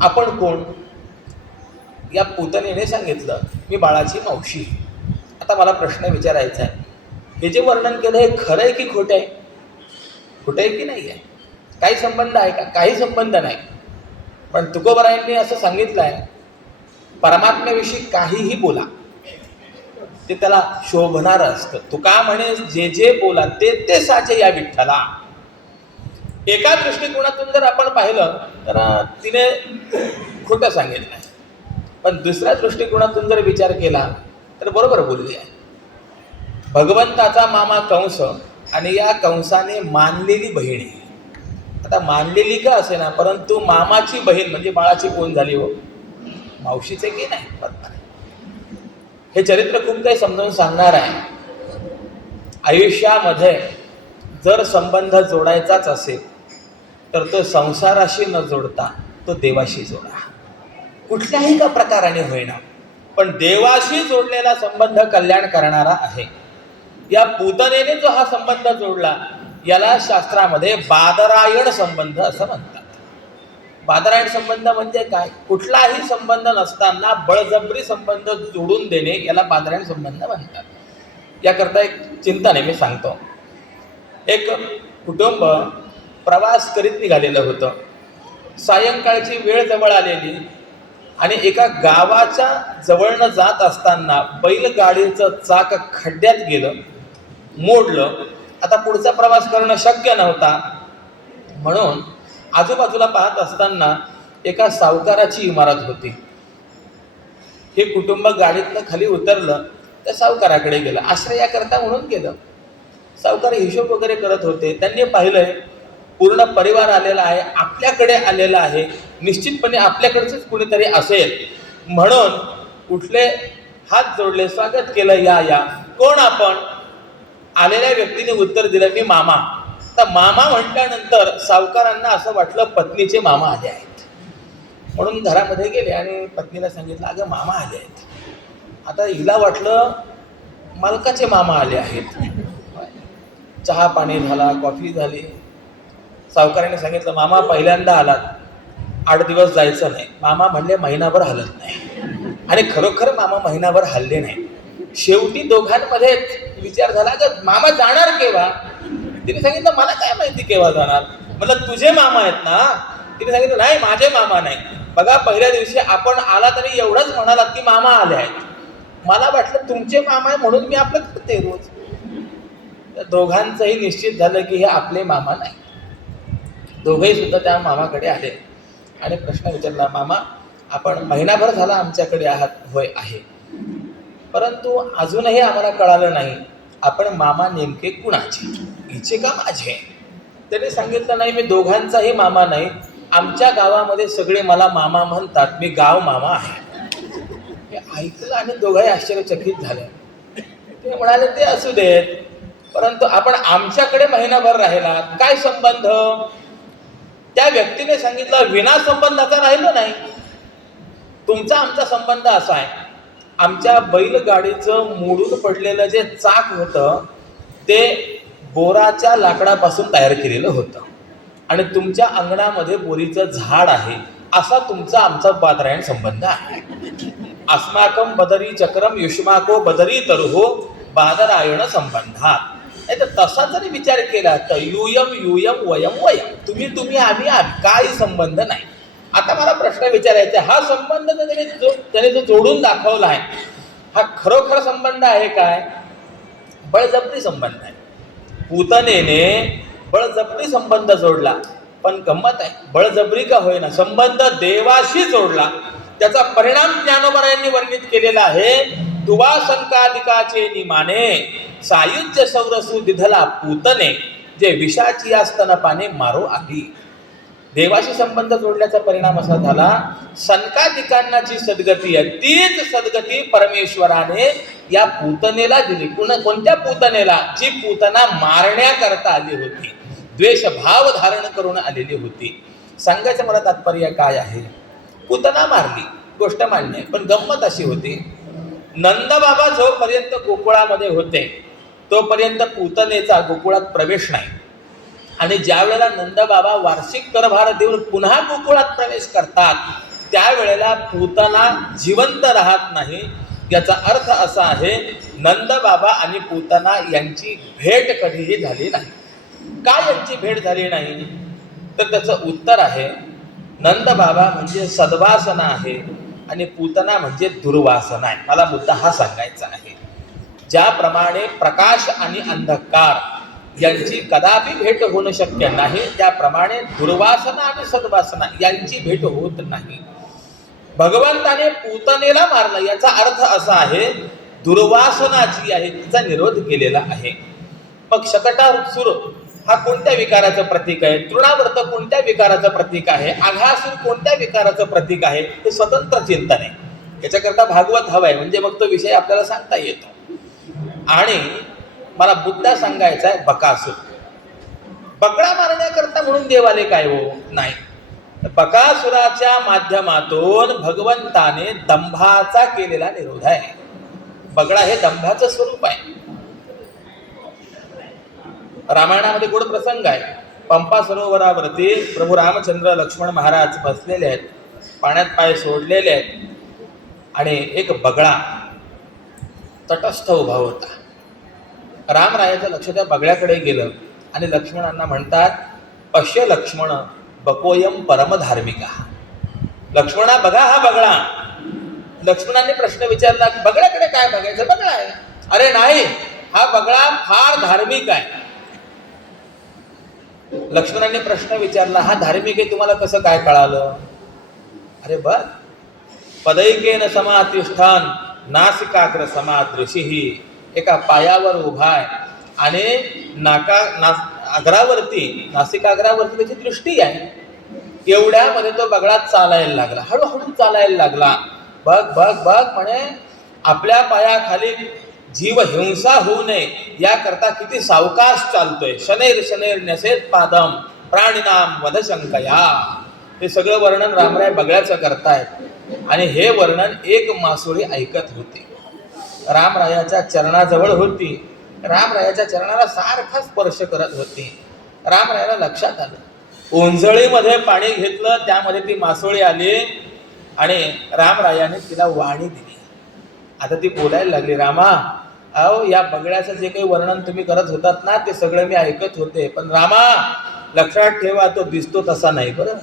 आपण कोण. या पुतणीने सांगितलं मी बाळाची मावशी. आता मला प्रश्न विचारायचा आहे, हे जे वर्णन केलं हे खरं आहे की खोटं आहे. खोटं आहे की नाही आहे. काही संबंध आहे का. काही संबंध नाही. पण तुकोबरायांनी असं सांगितलं आहे, परमात्म्याविषयी काहीही बोला ते त्याला शोभणारं असतं. तुका म्हणे जे जे बोला ते ते साचे या विठ्ठला. एका दृष्टिकोनातून जर आपण पाहिलं तर तिने खोटं सांगितलं आहे, पण दुसऱ्या दृष्टिकोनातून जर विचार केला तर बरोबर बोलली आहे. भगवंताचा मामा कंस आणि या कंसाने मानलेली बहीण. आता मानलेली का असे ना, परंतु मामाची बहीण म्हणजे बाळाची कोण झाली हो, मावशीचे की नाही. हे चरित्र खूप काही समजावून सांगणार आहे. आयुष्यामध्ये जर संबंध जोडायचाच असेल तर तो संसाराशी न जोडता तो देवाशी जोडा. कुठल्याही का प्रकाराने होईना, पण देवाशी जोडलेला संबंध कल्याण करणारा आहे. या पूतनेने जो हा संबंध जोडला याला शास्त्रामध्ये बादरायण संबंध असं म्हणतात. बादरायण संबंध म्हणजे काय, कुठलाही संबंध नसताना बळजबरी संबंध जोडून देणे याला बादरायण संबंध म्हणतात. याकरता एक चिंतन मी सांगतो. एक कुटुंब प्रवास करीत निघालेलं होतं. सायंकाळची वेळ जवळ आलेली आणि एका गावाच्या जवळनं जात असताना बैलगाडीचं चाक खड्ड्यात गेलं, मोडलं. आता पुढचा प्रवास करणं शक्य नव्हता म्हणून आजूबाजूला पाहत असताना एका सावकाराची इमारत होती. हे कुटुंब गाडीतनं खाली उतरलं, त्या सावकाराकडे गेलं, आश्रयाकरता म्हणून गेलं. सावकार हिशोब वगैरे करत होते. त्यांनी पाहिलंय पूर्ण परिवार आलेला आहे, आपल्याकडे आलेला आहे, निश्चितपणे आपल्याकडचंच कुणीतरी असेल म्हणून उठले, हात जोडले, स्वागत केलं, या या. कोण आपण? आलेल्या व्यक्तीने उत्तर दिलं, मी मामा. तर मामा म्हटल्यानंतर सावकारांना असं वाटलं पत्नीचे मामा आले आहेत, म्हणून घरामध्ये गेले आणि पत्नीला सांगितलं, अगं मामा आले आहेत. आता हिला वाटलं मालकाचे मामा आले आहेत. चहा पाणी झाला, कॉफी झाली. सावकाराने सांगितलं, मामा पहिल्यांदा आलात, 8 दिवस जायचं नाही. मामा म्हणले महिनाभर हलत नाही. आणि खरोखर मामा महिनाभर हल्ले नाही. शेवटी दोघांमध्येच विचार झाला, अगं मामा जाणार केव्हा? तिने सांगितलं, मला काय माहिती केव्हा जाणार. म्हटलं तुझे मामा आहेत ना? तिने सांगितलं, नाही माझे मामा नाही. बघा, पहिल्या दिवशी आपण आला तरी एवढंच म्हणालात की मामा आले आहेत. मला वाटलं तुमचे मामा आहे म्हणून मी आपलं करते रोज. तर दोघांचंही निश्चित झालं की हे आपले मामा नाही. दोघंही सुद्धा त्या मामाकडे आले आणि प्रश्न विचारला, मामा आपण महिनाभर झाला आमच्याकडे आहात? होय आहे, परंतु अजूनही आम्हाला कळालं नाही आपण मामा नेमके कुणाचे, हिचे का माझे? त्याने सांगितलं, नाही मी दोघांचाही मामा नाही, आमच्या गावामध्ये सगळे मला मामा म्हणतात, मी गाव मामा आहे. हे ऐकलं आणि दोघंही आश्चर्यचकित झाले. ते म्हणाले, ते असू देत, परंतु आपण आमच्याकडे महिनाभर राहिलात, काय संबंध? त्या व्यक्तीने सांगितलं, विना संबंधाचा राहिलो नाही. तुमचा आमचा संबंध असा आहे, आमच्या बैलगाडीचं मोडून पडलेलं जे चाक होतं ते बोराच्या लाकडापासून तयार केलेलं होतं आणि तुमच्या अंगणामध्ये बोरीचं झाड आहे, असा तुमचा आमचा पात्रायण संबंध आहे. अस्माकम बदरी चक्रम युष्माको बदरी तरुहो बादरायण संबंधात. नाही तर तसा जरी विचार केला तर युयम युयम वयम वयम, तुम्ही तुम्ही आम्ही आम्ही, काही संबंध नाही. आता मला प्रश्न विचारायचा, हा संबंध त्याने जो जोडून दाखवला आहे, हा खरोखर संबंध आहे काय? बळजबरी संबंध आहे. पूतनेने बळजबरी संबंध जोडला, पण गंमत आहे, बळजबरी का होईना संबंध देवाशी जोडला. त्याचा परिणाम ज्ञानोबरायांनी वर्णित केलेला आहे. तुवा संकादिकाचे निमाने सायुज्य सौरसू दिधला पूतने, जे विषाची आस्तन पाने मारो आली. देवाशी संबंध जोडल्याचा परिणाम असा झाला, संकादिकांना जी सद्गती आहे तीच सद्गती परमेश्वराने या पूतनेला दिली. कोणत्या पूतनेला? जी पूतना मारण्याकरता आली होती, द्वेषभाव धारण करून आलेली होती. सांगायचं मला तात्पर्य काय आहे, पूतना मारली, गोष्ट मान्य आहे, पण गंमत अशी होती, नंदबाबा जोपर्यंत गोकुळामध्ये होते तोपर्यंत पूतनेचा गोकुळात प्रवेश नाही. आणि ज्या वेळेला नंदबाबा वार्षिक करभार देऊन पुन्हा गोकुळात प्रवेश करतात त्यावेळेला पूतना जिवंत राहत नाही. याचा अर्थ असा आहे, नंदबाबा आणि पूतना यांची भेट कधीही झाली नाही. का यांची भेट झाली नाही? तर त्याचं उत्तर आहे, नंदबाबा म्हणजे सद्वासना आहे आणि पूतना म्हणजे दुर्वासना आहे. मला मुद्दा हा सांगायचा आहे. ज्याप्रमाणे प्रकाश आणि अंधकार यांची कदापि भेट होणं शक्य नाही, त्याप्रमाणे दुर्वासना आणि सद्वासना यांची भेट होत नाही. भगवंताने पूतनेला मारलं, याचा अर्थ असा आहे, दुर्वासना जी आहे तिचा निरोध केलेला आहे. मग शकटासुर हा कोणत्या विकाराचं प्रतीक आहे? तृणावर्त कोणत्या विकाराचं प्रतीक आहे? आघासूर कोणत्या विकाराचं प्रतीक आहे? हे स्वतंत्र चिंतन आहे. याच्याकरता भागवत हवंय, म्हणजे मग तो विषय आपल्याला सांगता येतो. आणि मला मुद्दा सांगायचा आहे, बकासूर. बकळा मारण्याकरता म्हणून देवाले काय हो? नाही. बकासुराच्या माध्यमातून भगवंताने दंभाचा केलेला निरोध आहे. बगळा हे दंभाचं स्वरूप आहे. रामायणामध्ये गोड प्रसंग आहे. पंपा सरोवरावरती प्रभू रामचंद्र लक्ष्मण महाराज बसलेले आहेत, पाण्यात पाय सोडलेले आहेत आणि एक बगळा तटस्थ उभा होता. रामरायाचं लक्ष त्या बगळ्याकडे गेलं आणि लक्ष्मणांना म्हणतात, पश्य लक्ष्मण बकोयम परमधार्मिका. लक्ष्मणा बघा हा बगळा. लक्ष्मणांनी प्रश्न विचारला, बगळ्याकडे काय बघायचं? बगळा आहे. अरे नाही, हा बगळा फार धार्मिक आहे. लक्ष्मणाने प्रश्न विचारला, हा धार्मिक आहे तुम्हाला कसं काय कळालं? अरे बर, पदैकेन समातिष्ठान नासिकाग्र समादृशीही, एका पायावर उभा आहे आणि नासिकाग्रावरती त्याची दृष्टी आहे. एवढ्यामध्ये तो बगळा चालायला लागला, हळूहळू चालायला लागला. बघ बघ बघ म्हणे, आपल्या पायाखाली जीव हिंसा होऊ नये याकरता किती सावकाश चालतोय. शनैर शनैर न्यसेत पादम प्राणिनाम वधशंकया. हे सगळं वर्णन रामराय बगळ्याचं करतायत आणि हे वर्णन एक मासोळी ऐकत होती. रामरायाच्या चरणाजवळ होती, रामरायाच्या चरणाला सारखा स्पर्श करत होती. रामरायाला लक्षात आलं, ओंजळीमध्ये पाणी घेतलं, त्यामध्ये ती मासोळी आली आणि रामरायाने तिला वाणी दिली. आता ती बोलायला लागली, रामा अहो या बगड्याचं जे काही वर्णन तुम्ही करत होतात ना ते सगळं मी ऐकत होते, पण रामा लक्षात ठेवा तो दिसतो तसा नाही बरं.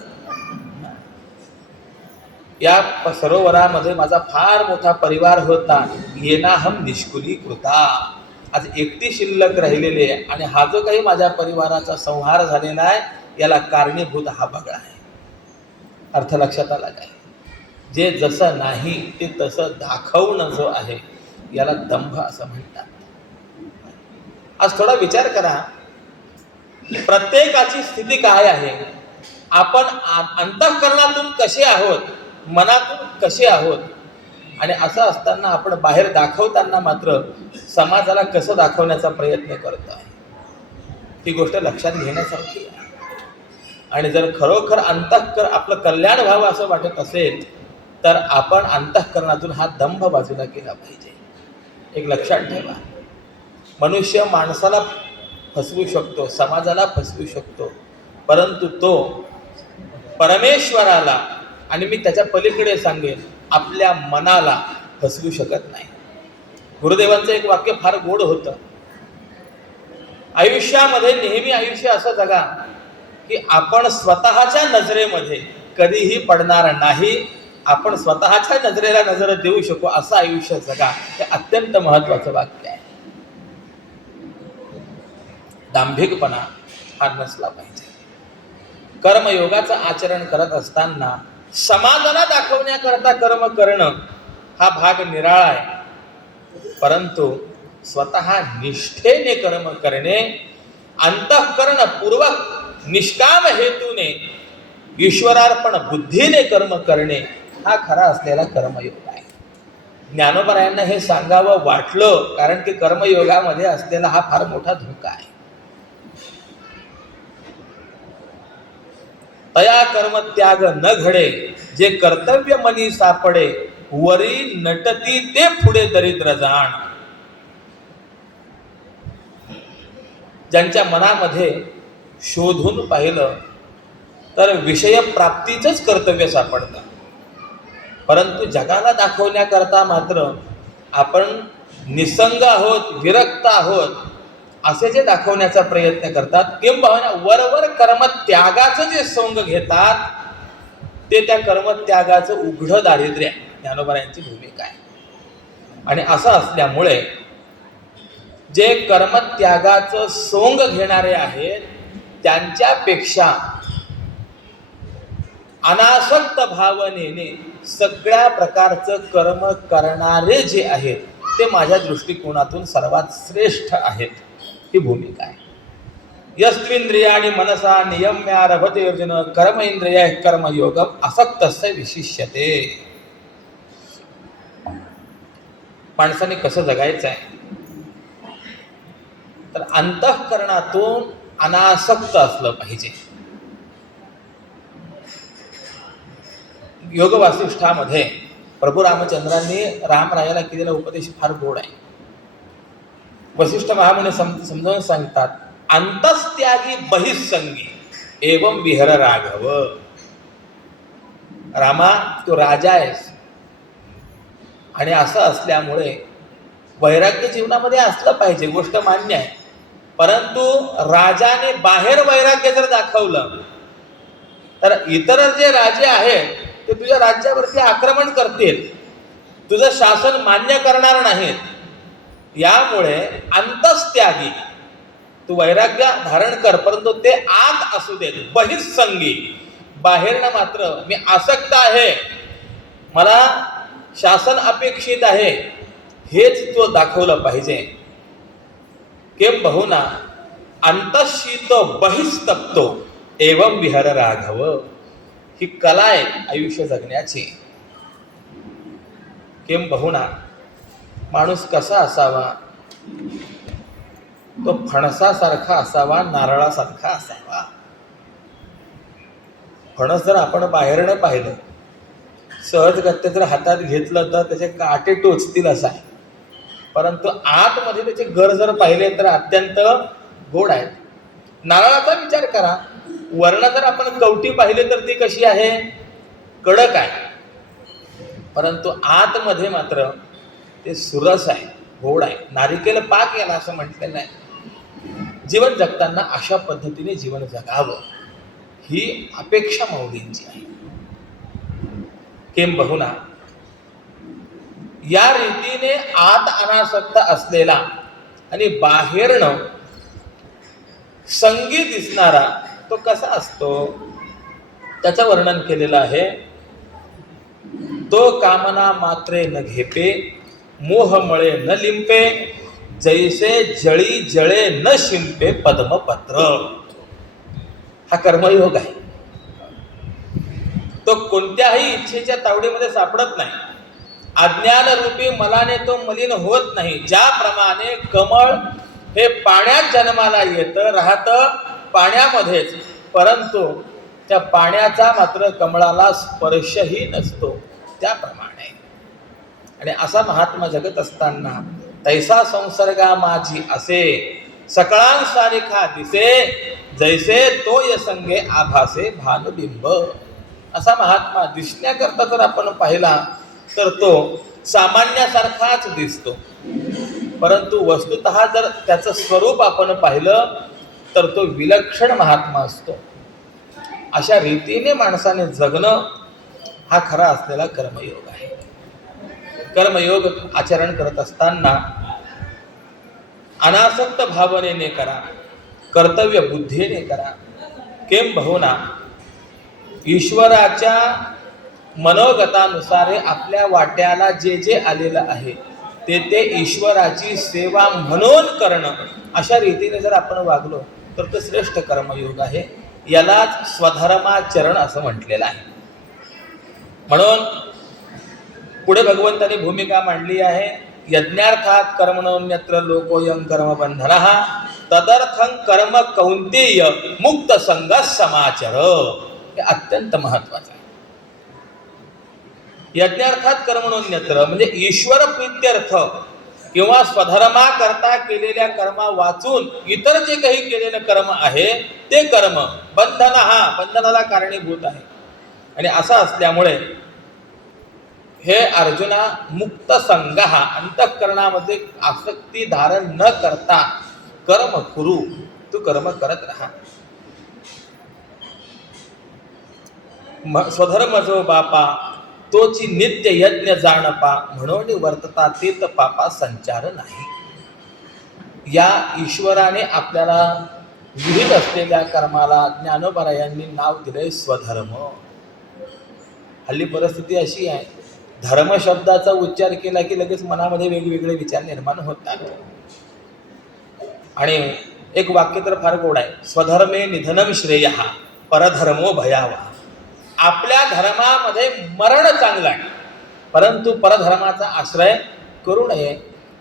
या सरोवरामध्ये माझा फार मोठा परिवार होता, येनाहम निष्कुलीकृता. आज एकटी शिल्लक राहिलेली आहे आणि हा जो काही माझ्या परिवाराचा संहार झालेला आहे याला कारणीभूत हा बगळा आहे. अर्थ लक्षात आला काय? जे जसं नाही ते तसं दाखवणं जो आहे याला दंभ असं म्हणतात. आज थोडा विचार करा, प्रत्येकाची स्थिती काय आहे, आपण अंतःकरणातून कसे आहोत, मनातून कसे आहोत, आणि असं असताना आपण बाहेर दाखवताना मात्र समाजाला कसं दाखवण्याचा प्रयत्न करतो आहे, ती गोष्ट लक्षात घेण्यासारखी आहे. आणि जर खरोखर अंतःकर आपलं कल्याण व्हावं असं वाटत असेल तर आपण अंतःकरणातून हा दंभ बाजूला केला पाहिजे. एक लक्षात ठेवा, मनुष्य माणसाला फसवू शकतो, समाजाला फसवू शकतो, परंतु तो परमेश्वराला आणि मी त्याच्या पलीकडे सांगेन आपल्या मनाला फसवू शकत नाही. गुरुदेवांचं एक वाक्य फार गोड होतं, आयुष्यामध्ये नेहमी आयुष्य असं जगा की आपण स्वतःच्या नजरेमध्ये कधीही पडणार नाही, आपण स्वतःच्या नजरेला नजर देऊ शकू असं आयुष्य जगा. हे अत्यंत महत्वाचं वाक्य आहे. दांभिकपणा हा नसला पाहिजे. कर्मयोगाचं आचरण करत असताना समाजाला दाखवण्याकरता कर्म करणं हा भाग निराळा आहे, परंतु स्वतः निष्ठेने कर्म करणे, अंतःकरणपूर्वक निष्काम हेतूने ईश्वरार्पण बुद्धीने कर्म करणे हा खरा असलेला कर्मयोग आहे. ज्ञानोबरायांना हे सांगावं वाटलं कारण की कर्मयोगामध्ये असलेला हा फार मोठा धोका आहे. तया कर्म त्याग न घडे, जे कर्तव्य मनी सापडे, वरी नटती ते पुढे दरिद्र जाण. ज्यांच्या मनामध्ये शोधून पाहिलं तर विषय प्राप्तीचंच कर्तव्य सापडतं, परंतु जगाला दाखवण्याकरता मात्र आपण निसंग आहोत, विरक्त आहोत असे जे दाखवण्याचा प्रयत्न करतात, किंबहुना वरवर कर्मत्यागाचं जे सोंग घेतात ते त्या कर्मत्यागाचं उघडं दारिद्र्य ज्ञानोबरायांची भूमिका आहे. आणि असं असल्यामुळे जे कर्मत्यागाचं सोंग घेणारे आहेत त्यांच्यापेक्षा अनासक्त भावनेने सगळ्या प्रकारचं कर्म करणारे जे आहेत ते माझ्या दृष्टिकोनातून सर्वात श्रेष्ठ आहेत, ही भूमिका आहे. यस्त्विंद्रियाणि मनसा नियम्यारभते अर्जुन कर्म इंद्रिय कर्मयोगम असक्तस्य विशिष्यते. माणसाने कसं जगायचं आहे तर अंतःकरणातून अनासक्त असलं पाहिजे. योग वासिष्ठामध्ये प्रभू रामचंद्रांनी रामरायाला केलेला उपदेश फार गोड आहे. वसिष्ठ महामुनी समजावून सांगतात, अंतस्त्यागी बहिस्संगी एवं विहर राघव. रामा तो राजा आहेस आणि असं असल्यामुळे वैराग्य जीवनामध्ये असलं पाहिजे, गोष्ट मान्य आहे, परंतु राजाने बाहेर वैराग्य जर दाखवलं तर इतर जे राजे आहेत ते तुझ्या राज्यावरती आक्रमण करतील, तुझं शासन मान्य करणार नाहीत. यामुळे अंतस्त्यागी तू वैराग्य धारण कर, परंतु ते आत असू देत, बहिस्संगी. बाहेरनं मात्र मी आसक्त आहे, मला शासन अपेक्षित आहे, हेच तो दाखवलं पाहिजे. केम बहुना अंतःशीत बहिस्तप्तो एवं विहर राघव. ही कला आहे आयुष्य जगण्याची. केम बहुना, माणूस कसा असावा? तो फणसासारखा असावा, नारळासारखा असावा. फणस जर आपण बाहेरनं पाहिलं, सहजगत्या जर हातात घेतलं तर त्याचे काटे टोचतील असा आहे, परंतु आतमध्ये त्याचे गर जर पाहिले तर अत्यंत गोड आहेत. नारळाचा विचार करा, वर्ण जर आपण कवटी पाहिले तर ती कशी आहे? कडक आहे, परंतु आतमध्ये मात्र ते सुरस आहे, गोड आहे. नारिकेल पाक याला असं म्हटलेलं आहे. जीवन जगताना अशा पद्धतीने जीवन जगावं, ही अपेक्षा मौलींची आहे. केम बहुना, या रीतीने आत अनासक्त असलेला आणि बाहेरनं संगी दिसणारा तो कसा असतो? त्याचं वर्णन केलेलं आहे. तो कामना मात्रे न घेपे, मोहमळे न लिंपे, जैसे जळी जळे न शिंपे पद्मपत्र. हा कर्मयोग आहे. तो कोणत्याही इच्छेच्या तावडीमध्ये सापडत नाही. अज्ञान रूपी मलाने तो मलिन होत नाही. ज्याप्रमाणे कमळ हे पाण्यात जन्माला येतं, राहतं पाण्यामध्येच, परंतु त्या पाण्याचा मात्र कमळाला स्पर्शही नसतो, त्याप्रमाणे. आणि असा महात्मा जगत असताना तैसा संसर्गा माझी असे, सकळांसारिखा दिसे, जैसे तोय संगे आभासे भानुबिंब. असा महात्मा दिसण्याकरता जर आपण पाहिला तर तो सामान्यासारखाच दिसतो, परंतु वस्तुतः जर त्याचं स्वरूप आपण पाहिलं तर तो विलक्षण महात्मा असतो. अशा रीतीने माणसाने जगणं हा खरा असलेला कर्मयोग आहे. कर्मयोग आचरण करत असताना अनासक्त भावनेने करा, कर्तव्य बुद्धीने करा. केम बहुना, ईश्वराच्या मनोगतानुसार आपल्या वाट्याला जे जे आलेलं आहे ते ते ईश्वराची सेवा म्हणून करणं, अशा रीतीने जर आपण वागलो तर तो श्रेष्ठ कर्मयोग आहे. यालाच स्वधर्माचरण असं म्हटलेलं आहे. म्हणून पुढे भगवंतांनी भूमिका मांडली आहे. यज्ञार्थात कर्मणोन्यत्र लोकोयं कर्मबंधनः तदर्थं कर्म कौंतेय मुक्त संग समाचर. हे अत्यंत महत्वाचं आहे. यज्ञार्थात कर्मणोन्यत्र म्हणजे ईश्वर प्रीत्यर्थ किंवा स्वधर्मा करता केलेल्या कर्मा वाचून इतर जे काही केलेलं कर्म आहे ते कर्म बंधनाला कारणीभूत आहे. आणि असं असल्यामुळे हे अर्जुना, मुक्त संग अंतःकरणामध्ये आसक्ती धारण न करता कर्म करू, तू कर्म करत राहा. स्वधर्म जो बापा तोची नित्य यज्ञ जाणपा, म्हणून वर्तता तेत पापा संचार नाही. या ईश्वराने आपल्याला विहित असलेल्या कर्माला ज्ञानोबरायांनी नाव दिलंय स्वधर्म. हल्ली परिस्थिती अशी आहे, धर्म शब्दाचा उच्चार केला की लगेच मनामध्ये वेगवेगळे विचार निर्माण होतात. आणि एक वाक्य तर फार गोड आहे, स्वधर्मे निधनम श्रेयः परधर्मो भयावह. आपल्या धर्मामध्ये मरण चांगलं आहे, परंतु परधर्माचा आश्रय करू नये.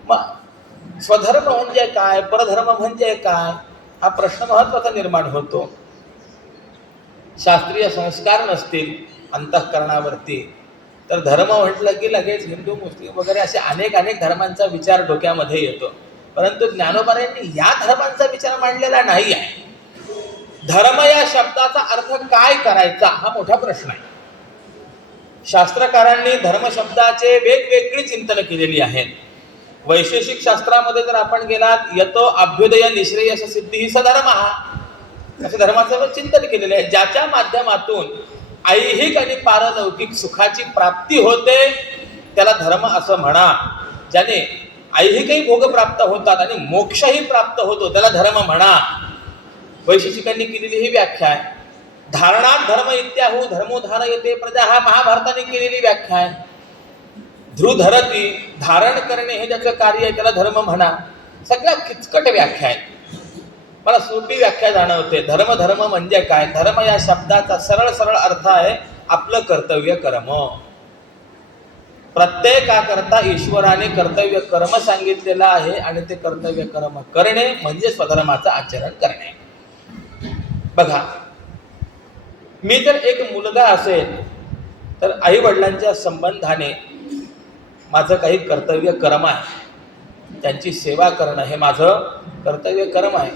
मग स्वधर्म म्हणजे काय, परधर्म म्हणजे काय, हा प्रश्न महत्त्वाचा निर्माण होतो. शास्त्रीय संस्कार नसतील अंतःकरणावरती तर धर्म म्हटलं की लगेच हिंदू मुस्लिम वगैरे असे अनेक धर्मांचा विचार डोक्यामध्ये येतो. परंतु ज्ञानोबांनी या धर्मांचा विचार मांडलेला नाही आहे. धर्म या शब्दाचा अर्थ काय करायचा हा मोठा प्रश्न आहे. शास्त्रकारांनी धर्म शब्दाचे वेगवेगळी चिंतन केलेली आहेत. वैशेषिक शास्त्रामध्ये जर आपण गेलात, यतो अभ्युदय निश्रेयस सिद्धी ही सधर्म, असे धर्माचं चिंतन केलेलं आहे. ज्याच्या माध्यमातून ऐहिक आणि पारलौकिक सुखाची प्राप्ती होते त्याला धर्म असं म्हणा. ज्याने ऐहिकही भोग प्राप्त होतात आणि मोक्षही प्राप्त होतो, त्याला धर्म म्हणा. वैशेषिकांनी केलेली ही व्याख्या आहे. धारणात धर्म इत्याहू धर्मो धारयते प्रजा, हा महाभारताने केलेली व्याख्या आहे. ध्रुधरती, धारण करणे हे ज्याचं कार्य आहे त्याला धर्म म्हणा. सगळ्या किचकट व्याख्या आहेत. मला सोपी व्याख्या जाणवते. धर्म धर्म म्हणजे काय? धर्म या शब्दाचा सरळ सरळ अर्थ आहे आपलं कर्तव्य कर्म. प्रत्येकाकरता ईश्वराने कर्तव्य कर्म सांगितलेलं आहे आणि ते कर्तव्य कर्म करणे म्हणजे स्वधर्माचं आचरण करणे. बघा, मी जर एक मुलगा असेल तर आई वडिलांच्या संबंधाने माझं काही कर्तव्य कर्म आहे. त्यांची सेवा करणं हे माझं कर्तव्य कर्म आहे.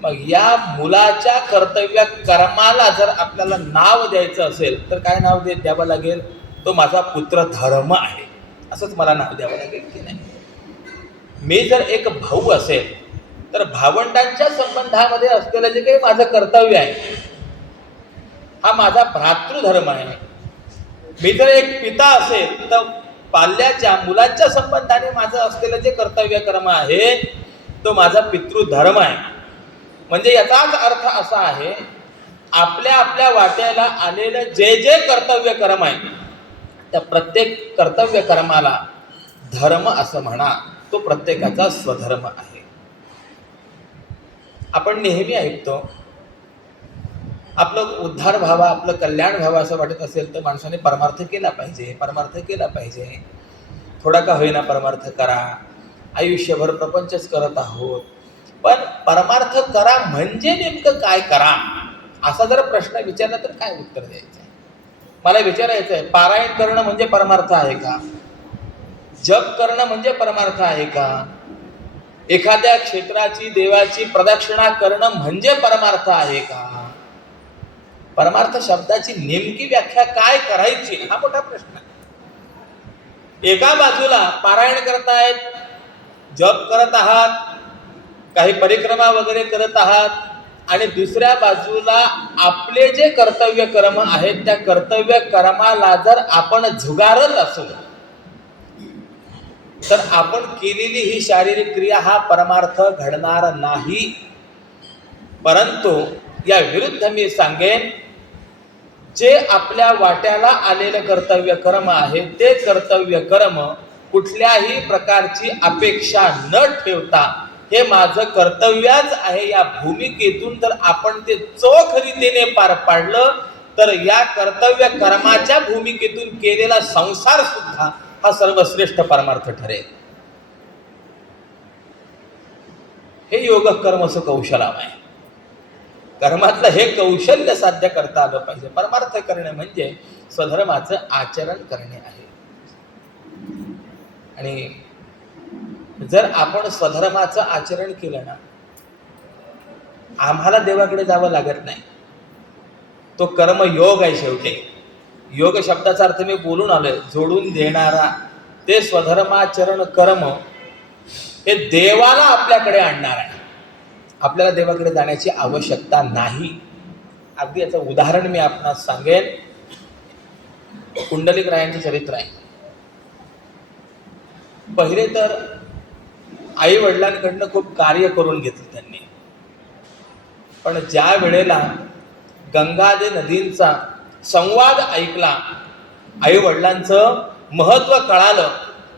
मग या मुलाच्या कर्तव्य कर्माला जर आपल्याला नाव द्यायचं असेल तर काय नाव द्यावं लागेल? तो माझा पुत्र धर्म आहे असंच मला नाव द्यावं लागेल की नाही? मी जर एक भाऊ असेल तर भावंडांच्या संबंधामध्ये असलेलं जे काही माझं कर्तव्य आहे हा माझा भ्रातृधर्म आहे. मी जर एक पिता असेल तर पाल्याच्या मुलांच्या संबंधाने माझं असलेलं जे कर्तव्य कर्म आहे तो माझा पितृधर्म आहे. म्हणजे याचाच अर्थ असा आहे, आपल्या आपल्या वाट्याला आलेलं जे जे कर्तव्य कर्म आहे त्या प्रत्येक कर्तव्य कर्माला धर्म असं म्हणा. तो प्रत्येकाचा स्वधर्म आहे. आपण नेहमी ऐकतो आपलं उद्धार व्हावा, आपलं कल्याण व्हावं असं वाटत असेल तर माणसाने परमार्थ केला पाहिजे, परमार्थ केला पाहिजे. थोडा का होईना परमार्थ करा. आयुष्यभर प्रपंचच करत आहोत, पण परमार्थ करा म्हणजे नेमकं काय करा असा जर प्रश्न विचारला तर काय उत्तर द्यायचं आहे? मला विचारायचं आहे, पारायण करणं म्हणजे परमार्थ आहे का? जप करणं म्हणजे परमार्थ आहे का? एखाद्या क्षेत्राची देवाची प्रदक्षिणा करणं म्हणजे परमार्थ आहे का? परमार्थ शब्दाची नेमकी व्याख्या काय करायची हा मोठा प्रश्न आहे. एका बाजूला पारायण करतायत, जप करत आहात, काही परिक्रमा वगैरे करत आहात, आणि दुसऱ्या बाजूला आपले जे कर्तव्य कर्म आहेत त्या कर्तव्य कर्माला जर आपण झुगारत असू तर आपण केलेली ही शारीरिक क्रिया हा परमार्थ घडणार नाही. परंतु या विरुद्ध मी सांगेन, जे आपल्या वाट्याला आलेलं कर्तव्य कर्म आहे ते कर्तव्य कर्म कुठल्याही प्रकारची अपेक्षा न ठेवता हे माझं कर्तव्यच आहे या भूमिकेतून जर आपण ते चोख रीतीने पार पाडलं तर या कर्तव्य कर्माच्या भूमिकेतून केलेला संसार सुद्धा हा सर्वश्रेष्ठ परमार्थ ठरेल. हे योग कर्मचं कौशल्य आहे. कर्मातलं हे कौशल्य साध्य करता आलं पाहिजे. परमार्थ करणे म्हणजे स्वधर्माचं आचरण करणे आहे. आणि जर आपण स्वधर्माचं आचरण केलं ना, आम्हाला देवाकडे जावं लागत नाही. तो कर्मयोग आहे. शेवटी योग शब्दाचा अर्थ मी बोलून आलोय, जोडून देणारा. ते स्वधर्माचरण कर्म हे देवाला आपल्याकडे आणणार आहे. आपल्याला देवाकडे जाण्याची आवश्यकता नाही. अगदी याचं उदाहरण मी आपणास सांगेन. कुंडलिक रायांचे चरित्र आहे. पहिले तर आई वडिलांकडनं खूप कार्य करून घेतलं त्यांनी, पण ज्या वेळेला गंगादे नदींचा संवाद ऐकला, आई वडिलांचं महत्व कळालं,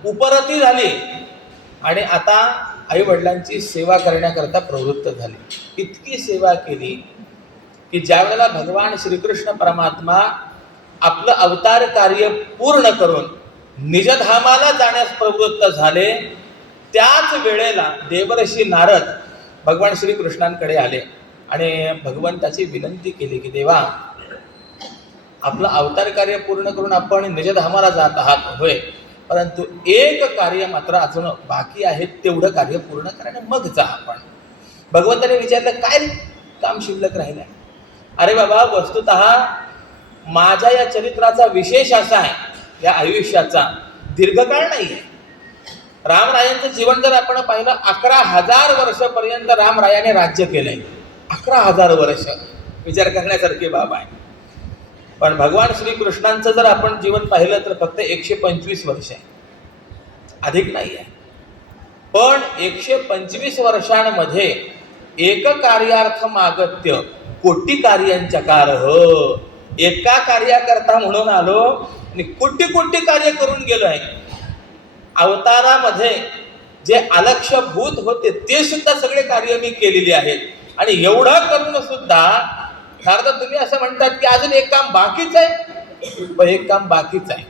उपरती झाली आणि आता आई वडिलांची सेवा करण्याकरता प्रवृत्त झाली. इतकी सेवा केली की ज्या वेळेला भगवान श्रीकृष्ण परमात्मा आपलं अवतार कार्य पूर्ण करून निजधामाला जाण्यास प्रवृत्त झाले, त्याच वेळेला देवर्षी नारद भगवान श्रीकृष्णांकडे आले आणि भगवंताची विनंती केली की देवा, आपलं अवतार कार्य पूर्ण करून आपण निजधामाला जात आहात होय, परंतु एक कार्य मात्र अजून बाकी आहे, तेवढं कार्य पूर्ण करायला मग जा आपण. भगवंताने विचारलं काय काम शिल्लक राहिलं? अरे बाबा, वस्तुतः माझ्या या चरित्राचा विशेष असा आहे, या आयुष्याचा दीर्घकाळ नाही आहे. रामरायांचं जीवन जर आपण पाहिलं, 11,000 वर्षापर्यंत रामरायाने राज्य केलंय. 11,000 वर्ष विचार करण्यासारखी बाब आहे. पण भगवान श्रीकृष्णांचं जर आपण जीवन पाहिलं तर फक्त 125 वर्ष आहे, अधिक नाही आहे. पण 125 वर्षांमध्ये एक कार्यार्थ मागत्य कोटी कार्यांचकार हो. एका कार्याकरता म्हणून आलो आणि कोटी कोटी कार्य करून गेलोय. अवतारामध्ये जे अलक्ष्यभूत होते ते सुद्धा सगळे कार्य मी केलेली आहेत. आणि एवढं करून सुद्धा सारखं तुम्ही असं म्हणतात की अजून एक काम बाकीच आहे. पण एक काम बाकीच आहे.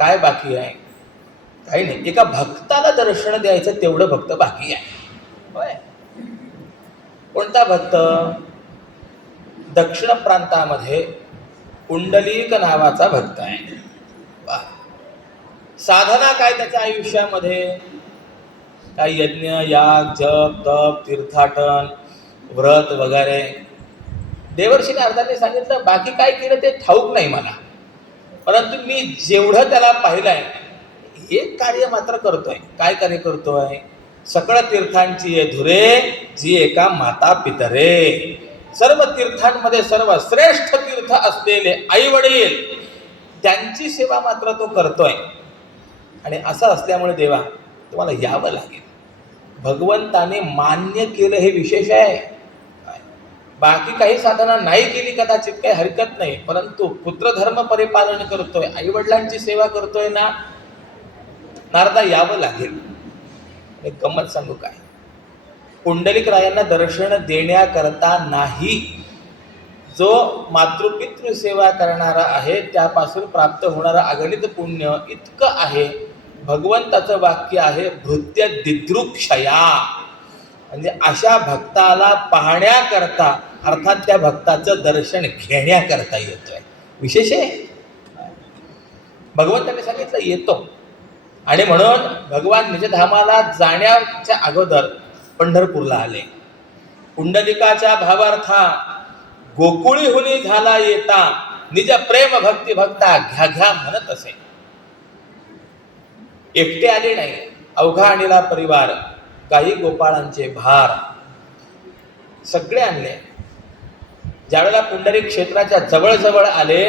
काय बाकी आहे? काही नाही. एका भक्ताला दर्शन द्यायचं तेवढं भक्त बाकी आहे. होय. कोणता भक्त? दक्षिण प्रांतामध्ये पुंडलिक नावाचा भक्त आहे. साधना काय त्याच्या आयुष्यामध्ये? काय यज्ञ, याग, जप, तप, तीर्थाटन, व्रत वगैरे. देवर्षी नारदांनी सांगितलं बाकी काय केलं ते ठाऊक नाही मला, परंतु मी जेवढं त्याला पाहिलंय एक कार्य मात्र करतोय. काय कार्य करतोय? सकळ तीर्थांची धुरे जी एका माता पितरे. सर्व तीर्थांमध्ये सर्वश्रेष्ठ तीर्थ असलेले आई वडील त्यांची सेवा मात्र तो करतोय. आणि असं असल्यामुळे देवा तुम्हाला यावं लागेल. भगवंताने मान्य केलं हे विशेष आहे. बाकी काही साधना नाही केली कदाचित काही हरकत नाही, परंतु पुत्रधर्म परिपालन करतोय, आई वडिलांची सेवा करतोय ना, नारदा यावं लागेल. एक गंमत सांगू काय? पुंडलिक रायांना दर्शन देण्याकरता नाही, जो मातृपितृ सेवा करणारा आहे त्यापासून प्राप्त होणारं अगणित पुण्य इतकं आहे. भगवंताचं वाक्य आहे भृत्य दिदृक्षया. म्हणजे अशा भक्ताला पाहण्याकरता अर्थात त्या भक्ताचं दर्शन घेण्याकरता येतोय. विशेष आहे. भगवंताने सांगितलं येतो. आणि म्हणून भगवान निजधामाला जाण्याच्या अगोदर पंढरपूरला आले. पुंडलिकाच्या भावार्था गोकुळीहुनी झाला येता निज प्रेम भक्ती भक्ता घ्या घ्या म्हणत असे. एकटे आले नाही, अवघा आणला परिवार, गाई गोपाळांचे भार सगळे आणले. ज्यावेळेला पुंडलिक क्षेत्राच्या जवळ आले,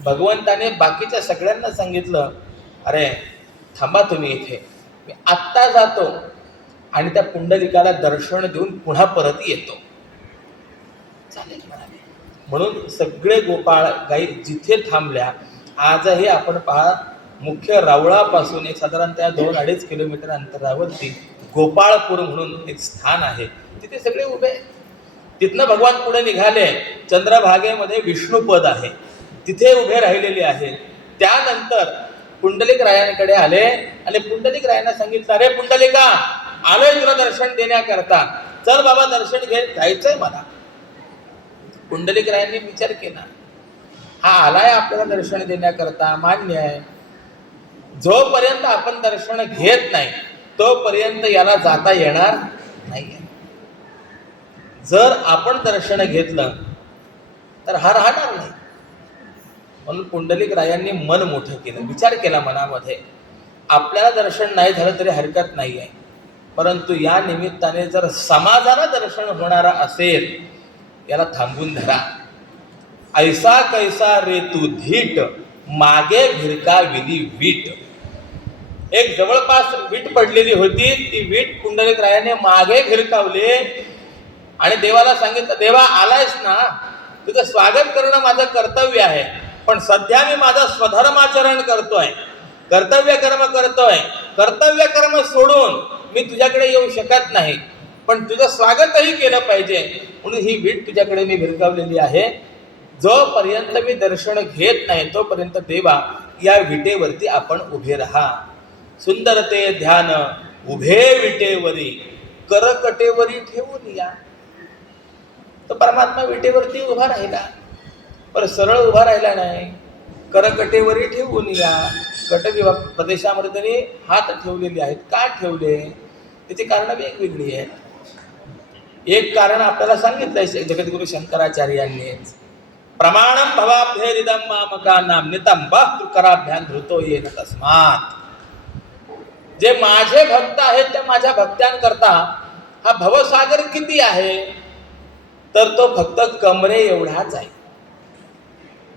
भगवंताने बाकीच्या सगळ्यांना सांगितलं अरे थांबा तुम्ही इथे, मी आत्ता जातो आणि त्या पुंडलिकाला दर्शन देऊन पुन्हा परत येतो. चालेल म्हणाले. म्हणून सगळे गोपाळ गाई जिथे थांबल्या. आजही आपण पहा मुख्य रावळापासून एक साधारणतः 2-2.5 किलोमीटर अंतरावरती गोपाळपूर म्हणून एक स्थान आहे. तिथे सगळे उभे. तिथनं भगवान पुढे निघाले. चंद्रभागेमध्ये विष्णुपद आहे, तिथे उभे राहिलेले आहेत. त्यानंतर पुंडलिक रायांकडे आले आणि पुंडलिक रायांना सांगितलं अरे पुंडलिका, आलोय तुला दर्शन देण्याकरता, चल बाबा दर्शन घे, जायचंय मला. पुंडलिक रायांनी विचार केला, हा आलाय आपल्याला दर्शन देण्याकरता, मान्य आहे. जोपर्यंत आपण दर्शन घेत नाही तोपर्यंत याला जाता येणार नाही. जर आपण दर्शन घेतलं तर हा राहणार नाही. म्हणून पुंडलिक रायांनी मन मोठं केलं. विचार केला मनामध्ये, आपल्याला दर्शन नाही झालं तरी हरकत नाही आहे, परंतु या निमित्ताने जर समाजाला दर्शन होणारा असेल याला थांबून धरा. ऐसा कैसा रे तू धीट, मागे भिरका विली वीट. एक जवळपास वीट पडलेली होती, ती वीट पुंडलिक रायाने मागे भिरकावले आणि देवाला सांगितलं देवा आलायस ना, तुझं स्वागत करणं माझं कर्तव्य आहे, पण सध्या मी माझा स्वधर्माचरण करतोय, कर्तव्य कर्म करतोय. कर्तव्य कर्म सोडून मी तुझ्याकडे येऊ शकत नाही, पण तुझं स्वागतही केलं पाहिजे. म्हणून ही वीट तुझ्याकडे मी भिरकावलेली आहे. जोपर्यंत मी दर्शन घेत नाही तोपर्यंत देवा या विटेवरती आपण उभे राहा. सुंदर ते ध्यान उभे विटेवरी, करकटेवरी ठेवून या. तर परमात्मा विटेवरती उभा राहिला, पण सरळ उभा राहिला नाही, करकटेवरी ठेवून या. कटविभाग प्रदेशामध्ये त्यांनी हात ठेवलेले आहेत. का ठेवले? त्याची कारण वेगवेगळी आहेत. एक कारण आपल्याला सांगितलंय जगद्गुरु शंकराचार्यांनीच, प्रमाणम भवाभ्येरिदम मामकानाम नितम कराभ्यान धृतो येन तस्मात्. जे माझे भक्त आहेत त्या माझ्या भक्तांकरता हा भवसागर किती आहे, तर तो फक्त कमरे एवढाच आहे.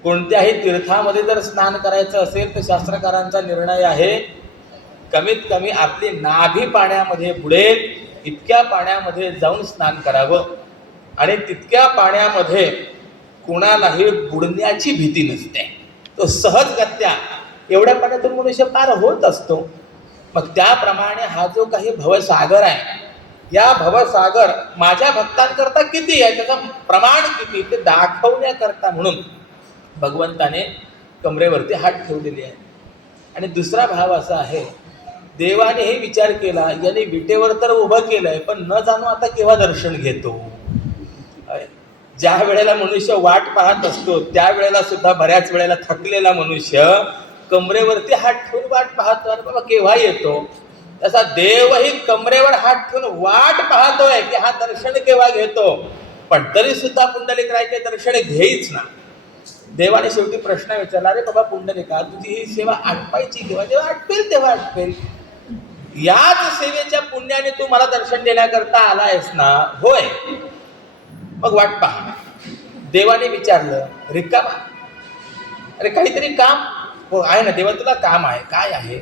कोणत्याही तीर्थामध्ये जर स्नान करायचं असेल तर शास्त्रकारांचा निर्णय आहे कमीत कमी आपली नाभी पाण्यामध्ये बुडेल इतक्या पाण्यामध्ये जाऊन स्नान करावं. आणि तितक्या पाण्यामध्ये कोणालाही बुडण्याची भीती नसते. तो सहजगत्या एवढ्या पाण्यातून मनुष्य पार होत असतो. मग त्याप्रमाणे हा जो काही भवसागर आहे, या भवसागर माझ्या भक्तांकरता किती आहे, त्याचं प्रमाण किती ते दाखवण्याकरता म्हणून भगवंताने कमरेवरती हात ठेवलेले आहे. आणि दुसरा भाव असा आहे, देवाने हे विचार केला, याने विटेवर तर उभं केलंय, पण न जाणू आता केव्हा दर्शन घेतो. ज्या वेळेला मनुष्य वाट पाहत असतो त्यावेळेला सुद्धा बऱ्याच वेळेला थकलेला मनुष्य कमरेवरती हात ठेवून वाट पाहतो, अरे बाबा केव्हा येतो. तसा देवही कमरेवर हात ठेवून वाट पाहतोय की हा दर्शन केव्हा घेतो. पण तरी सुद्धा पुंडलिकरायचे दर्शन घेईच ना. देवाने शेवटी प्रश्न विचारला, अरे बाबा पुंडलिका, तुझी ही सेवा आटपायची केव्हा, जेव्हा आटपेल तेव्हा आटपेल. याच सेवेच्या पुण्याने तू मला दर्शन देण्याकरता आलायस ना. होय, मग वाट पहा. देवाने विचारलं, रिकामा, अरे काहीतरी काम हो आहे ना. देवा तुला काम आहे, काय आहे.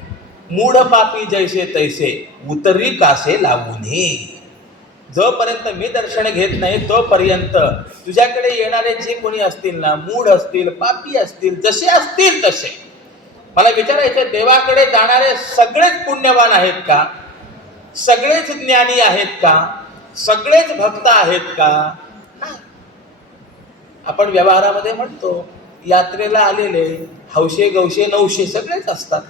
मूढ पापी जैसे तैसे उतरी कासे लावून. जोपर्यंत मी दर्शन घेत नाही तोपर्यंत तुझ्याकडे येणारे जे कोणी असतील ना, मूढ असतील, पापी असतील, जसे असतील तसे. मला विचारायचं, देवाकडे जाणारे सगळेच पुण्यवान आहेत का, सगळेच ज्ञानी आहेत का, सगळेच भक्त आहेत का. आपण व्यवहारामध्ये म्हणतो यात्रेला आलेले हौशे गौशे नवशे सगळेच असतात.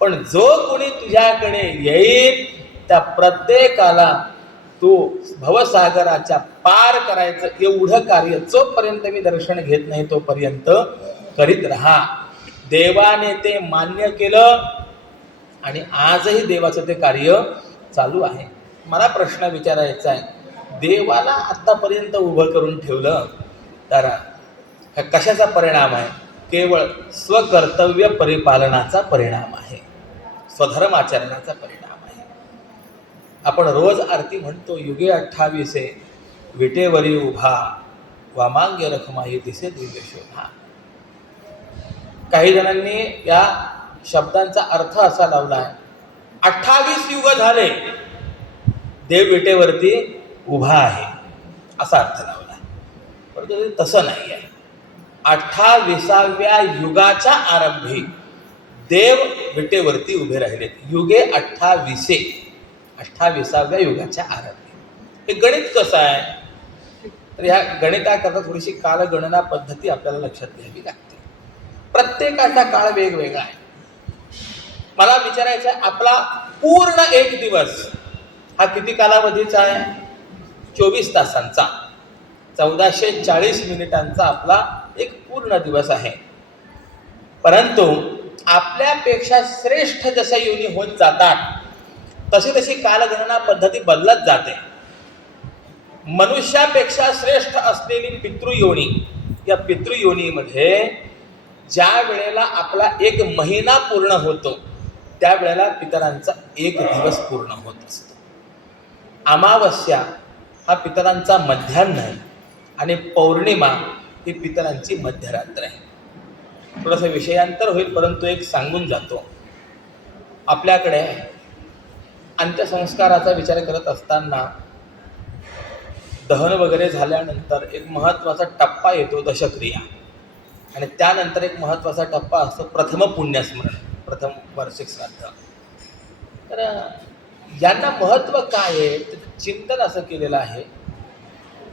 पण जो कोणी तुझ्याकडे येईल त्या प्रत्येकाला तू भवसागराच्या पार करायचं एवढं कार्य जोपर्यंत मी दर्शन घेत नाही तोपर्यंत करीत राहा. देवाने ते मान्य केलं आणि आजही देवाचं ते कार्य चालू आहे. मला प्रश्न विचारायचा आहे, देवाला आतापर्यंत उभं करून ठेवलं तर कशाचा परिणाम आहे. केवळ स्वकर्तव्य परिपालनाचा परिणाम आहे, स्वधर्माचरणाचा परिणाम आहे. आपण रोज आरती म्हणतो, युगे 28 विटेवरी उभा वामांग्य रखमाई दिसे दिव्य शोभा. काही जणांनी या शब्दांचा अर्थ असा लावला आहे, 28 युग झाले देव विटेवरती उभा आहे असा अर्थ लावला. परंतु तसं नाही आहे. 28व्या युगाच्या आरंभी देव विटेवरती उभे राहिलेत. युगे 28व्या युगाच्या आरंभी. हे गणित कसं आहे, तर ह्या गणिताकरता थोडीशी कालगणना पद्धती आपल्याला लक्षात घ्यावी लागते. प्रत्येकाचा काळ वेगवेगळा आहे. मला विचारायचं आहे, आपला पूर्ण एक दिवस हा किती कालावधीचा आहे. 24 तासांचा, 1440 मिनिटांचा आपला एक पूर्ण दिवस आहे. परंतु आपल्यापेक्षा श्रेष्ठ जशा योनी होत जातात तशी तशी कालगणना पद्धती बदलत जाते. मनुष्यापेक्षा श्रेष्ठ असलेली पितृयोनी, या पितृयोनीमध्ये ज्या वेळेला आपला एक महिना पूर्ण होतो त्यावेळेला पितरांचा एक दिवस पूर्ण होत असतो. अमावस्या हा पितरांचा मध्यान्ह आहे आणि पौर्णिमा ही पितरांची मध्यरात्र आहे. थोडंसं विषयांतर होईल परंतु एक सांगून जातो. आपल्याकडे अंत्यसंस्काराचा विचार करत असताना दहन वगैरे झाल्यानंतर एक महत्त्वाचा टप्पा येतो दशक्रिया, आणि त्यानंतर एक महत्त्वाचा टप्पा असतो प्रथम पुण्यस्मरण, प्रथम वार्षिक श्राद्ध. तर यांना महत्त्व काय आहे त्याचं चिंतन असं केलेलं आहे.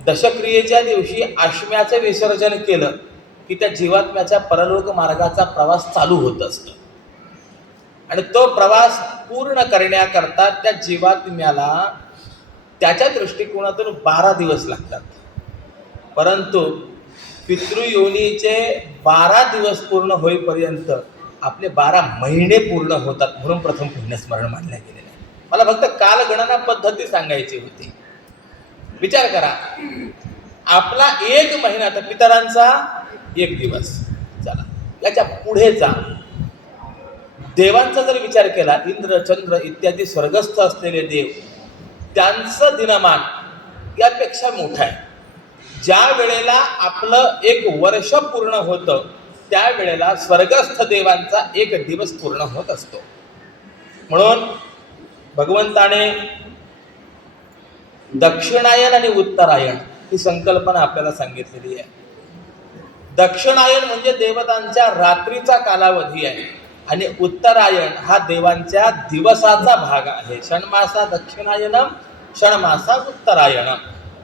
दशक्रियेच्या दिवशी आश्म्याचं विसर्जन केलं की त्या जीवात्म्याच्या परलोक मार्गाचा प्रवास चालू होत असतो, आणि तो प्रवास पूर्ण करण्याकरता त्या जीवात्म्याला त्याच्या दृष्टिकोनातून 12 दिवस लागतात. परंतु पितृयोनीचे 12 दिवस पूर्ण होईपर्यंत आपले 12 महिने पूर्ण होतात, म्हणून प्रथम पुण्यस्मरण मानलं गेलेलं आहे. मला फक्त कालगणना पद्धती सांगायची होती. विचार करा, आपला एक महिना तर पितरांचा एक दिवस, चला याच्या पुढे जा. देवांचा जर विचार केला, इंद्र चंद्र इत्यादी स्वर्गस्थ असलेले देव, त्यांचं दिनमान यापेक्षा मोठं आहे. ज्या वेळेला आपलं एक वर्ष पूर्ण होतं त्यावेळेला स्वर्गस्थ देवांचा एक दिवस पूर्ण होत असतो. म्हणून भगवंताने दक्षिणायन आणि उत्तरायण ही संकल्पना आपल्याला सांगितलेली आहे. दक्षिणायन म्हणजे देवतांच्या रात्रीचा कालावधी आहे आणि उत्तरायण हा देवांच्या दिवसाचा भाग आहे. षण्मासा दक्षिणायनम, षण्मासा उत्तरायणम.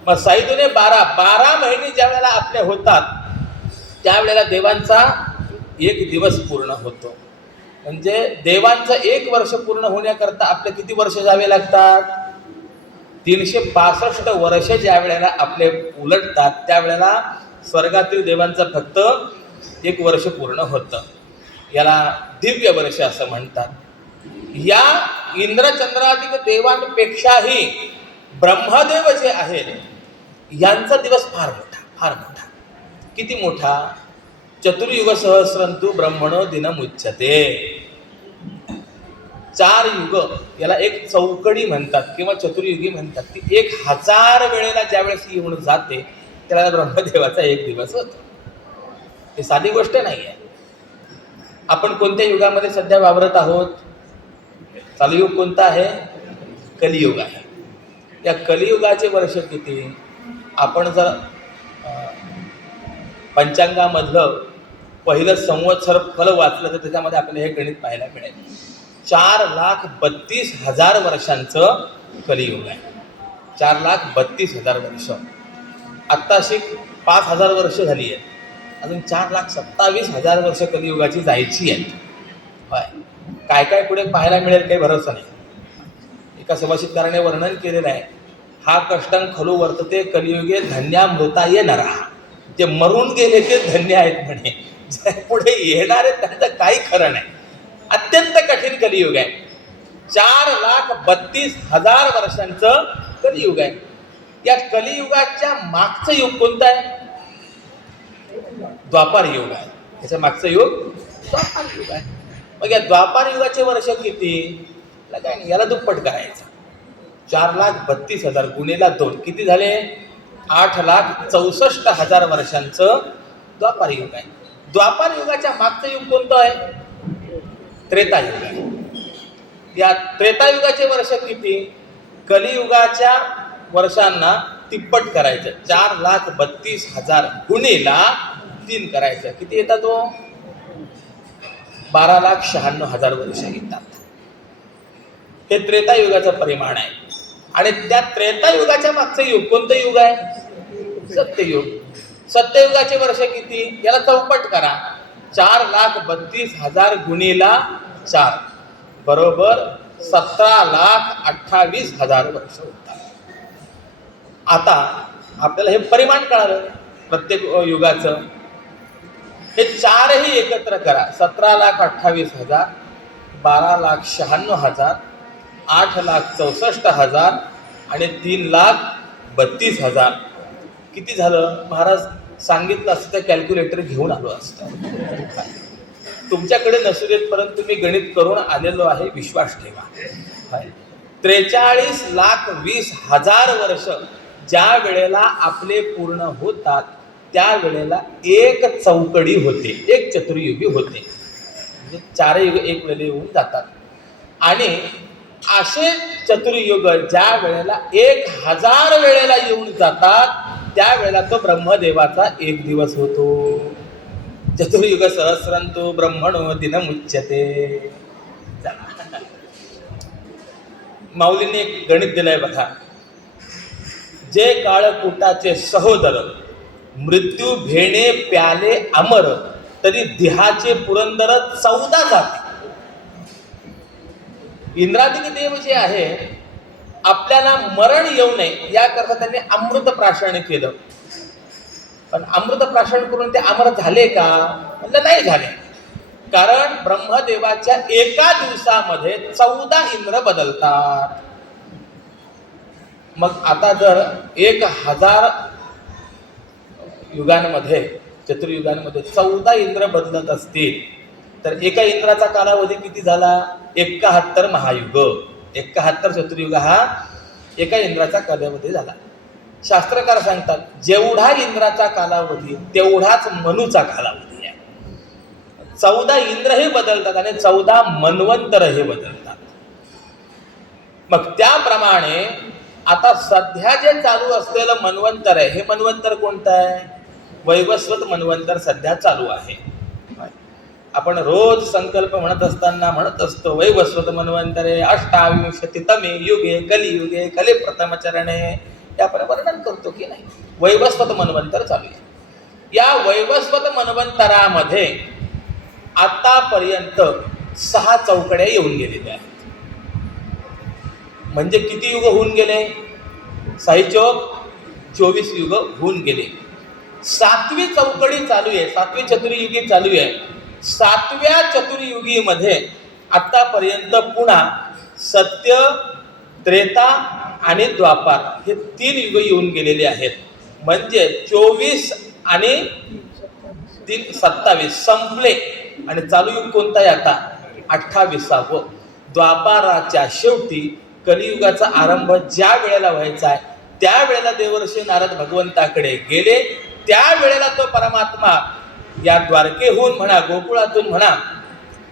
मग साईदुने 12 महिने ज्या वेळेला आपले होतात त्यावेळेला देवांचा एक दिवस पूर्ण होतो. म्हणजे देवांचं 1 वर्ष पूर्ण होण्याकरता आपले किती वर्ष जावे लागतात? 365 वर्ष ज्या वेळेला आपले उलटतात त्यावेळेला स्वर्गातील देवांचं फक्त 1 वर्ष पूर्ण होतं. याला दिव्य वर्ष असं म्हणतात. या इंद्रचंद्राधिक देवांपेक्षाही ब्रह्मदेव जे आहेत यांचा दिवस फार मोठा. किती मोठा? चतुर्युग सहस्रंतु ब्रह्मणो दिनमुच्यते. 4 युग याला एक चौकडी म्हणतात किंवा चतुर्युगी म्हणतात. ती 1000 वेळेला ज्या वेळेस येऊन जाते त्याला ब्रह्मदेवाचा 1 दिवस होतो. ही साधी गोष्ट नाही आहे. आपण कोणत्या युगामध्ये सध्या वावरत आहोत? चालू युग कोणता आहे? कलियुग आहे. या कलियुगाचे वर्ष किती? आपण जर पंचांगामधलं पहिलं संवत्सर फल वाचलं तर त्याच्यामध्ये आपल्याला हे गणित पाहायला मिळेल. 4,32,000 वर्षांचं कलियुग आहे. 4,32,000 वर्ष. आत्ताशी 5,000 वर्ष झाली आहेत. अजून 4,27,000 वर्ष कलियुगाची जायची आहेत. होय, काय काय पुढे पाहायला मिळेल काही भरोसा नाही. एका सुभाषितकाराने वर्णन केलेलं आहे, हा कष्टं खलु वर्तते कलियुगे धन्यामृताय नरः. जे मरून गेले ते धन्य आहेत म्हणे. जे पुढे येणार आहेत त्यांचं काही खरं नाही. अत्यंत कठीण कलियुग आहे. 4,32,000 वर्षांचं कलियुग आहे. या कलियुगाच्या मागचं युग कोणतं आहे? द्वापार युग आहे. याच्या मागचं युग द्वापार युग आहे. मग या द्वापार युगाचे वर्ष किती? काय नाही, याला दुप्पट करायचं. 4,32,000 गुणिले 2 किती झाले? 8,64,000 वर्षांचं द्वापार युग आहे. द्वापार युगाच्या मागचं युग कोणतं आहे? त्रेतायुग आहे. या त्रेतायुगाचे वर्ष किती? कलियुगाच्या वर्षांना तिप्पट करायचं. 4,32,000 गुणिले 3 करायचं. किती येतात तो? 12,96,000 वर्ष येतात. हे त्रेतायुगाचं परिमाण आहे. आणि त्या त्रेतायुगाच्या मागचं युग कोणतं युग आहे? सत्ययुग. सत्ययुगाचे वर्ष किती? याला चौपट करा. 4,32,000 गुणिले 4 बरोबर 17,28,000 वर्ष होतात. आता आपल्याला हे परिमाण कळालं प्रत्येक युगाचं. हे 4ही एकत्र करा. 17,28,000, 12,96,000, 8,64,000 आणि 3,32,000. किती झालं? महाराज सांगितलं असतं तर कॅल्क्युलेटर घेऊन आलो असतं. तुमच्याकडे नसू देत परंतु मी गणित करून आलेलो आहे, विश्वास ठेवा. 43,20,000 वर्ष ज्या वेळेला आपले पूर्ण होतात त्या वेळेला 1 चौकडी होते, 1 चतुर्युगी होते. म्हणजे 4 युग एक वेळेला येऊन जातात. आणि असे चतुर्युग ज्या वेळेला 1,000 वेळेला येऊन जातात त्यावेळेला तो ब्रह्मदेवाचा 1 दिवस होतो. चतुर्युग सहस्रंतु ब्रह्मणो दिनमुच्यते. माऊलींनी एक गणित दिलंय बघा. जे काळकुटाचे सहोदर मृत्यू भेणे प्याले अमर तरी देहाचे पुरंदर 14 जाती. इंद्रादिक देव जे आहे आपल्याला मरण येऊ नये याकरता त्यांनी अमृत प्राशन केलं. पण अमृत प्राशन करून ते अमर झाले का? म्हणजे नाही झाले. कारण ब्रह्मदेवाच्या एका दिवसामध्ये 14 इंद्र बदलतात. मग आता जर 1,000 युगांमध्ये चतुर्युगांमध्ये 14 इंद्र बदलत असतील तर एका इंद्राचा कालावधी किती झाला? 71 महायुग. 71 चतुर्युग हा एका इंद्राचा कालावधी झाला. शास्त्रकार सांगतात जेवढा इंद्राचा कालावधी तेवढाच मनुचा कालावधी आहे. 14 इंद्र हे बदलतात आणि 14 मन्वंतर हे बदलतात. मग त्याप्रमाणे आता सध्या जे चालू असलेलं मन्वंतर आहे, हे मन्वंतर कोणतं आहे? वैवस्वत मन्वंतर सध्या चालू आहे. आपण रोज संकल्प म्हणत असताना म्हणत असतो वैवस्वत मन्वंतरे अष्टाविंशतितमे युगे कलियुगे कली प्रथम चरणे, हे आपण वर्णन करतो की नाही? वैवस्वत मन्वंतर चालू आहे. या वैवस्वत मन्वंतरामध्ये आतापर्यंत 6 चौकड्या येऊन गेलेल्या आहेत. म्हणजे किती युग होऊन गेले? 6 चौक 24 युग होऊन गेले. 7वी चौकडी चालू आहे, 7वी चतुर्युगी चालू आहे. 7व्या चतुर्युगीमध्ये आतापर्यंत पुन्हा सत्य, त्रेता आणि द्वापार हे 3 युग येऊन गेलेले आहेत. म्हणजे 24 आणि 3 27 संपले आणि चालू युग कोणता आहे आता? 28वं. द्वापाराच्या शेवटी कलियुगाचा आरंभ ज्या वेळेला व्हायचा आहे त्या वेळेला देवर्षी नारद भगवंताकडे गेले. त्यावेळेला तो परमात्मा या द्वारकेहून म्हणा, गोकुळातून म्हणा,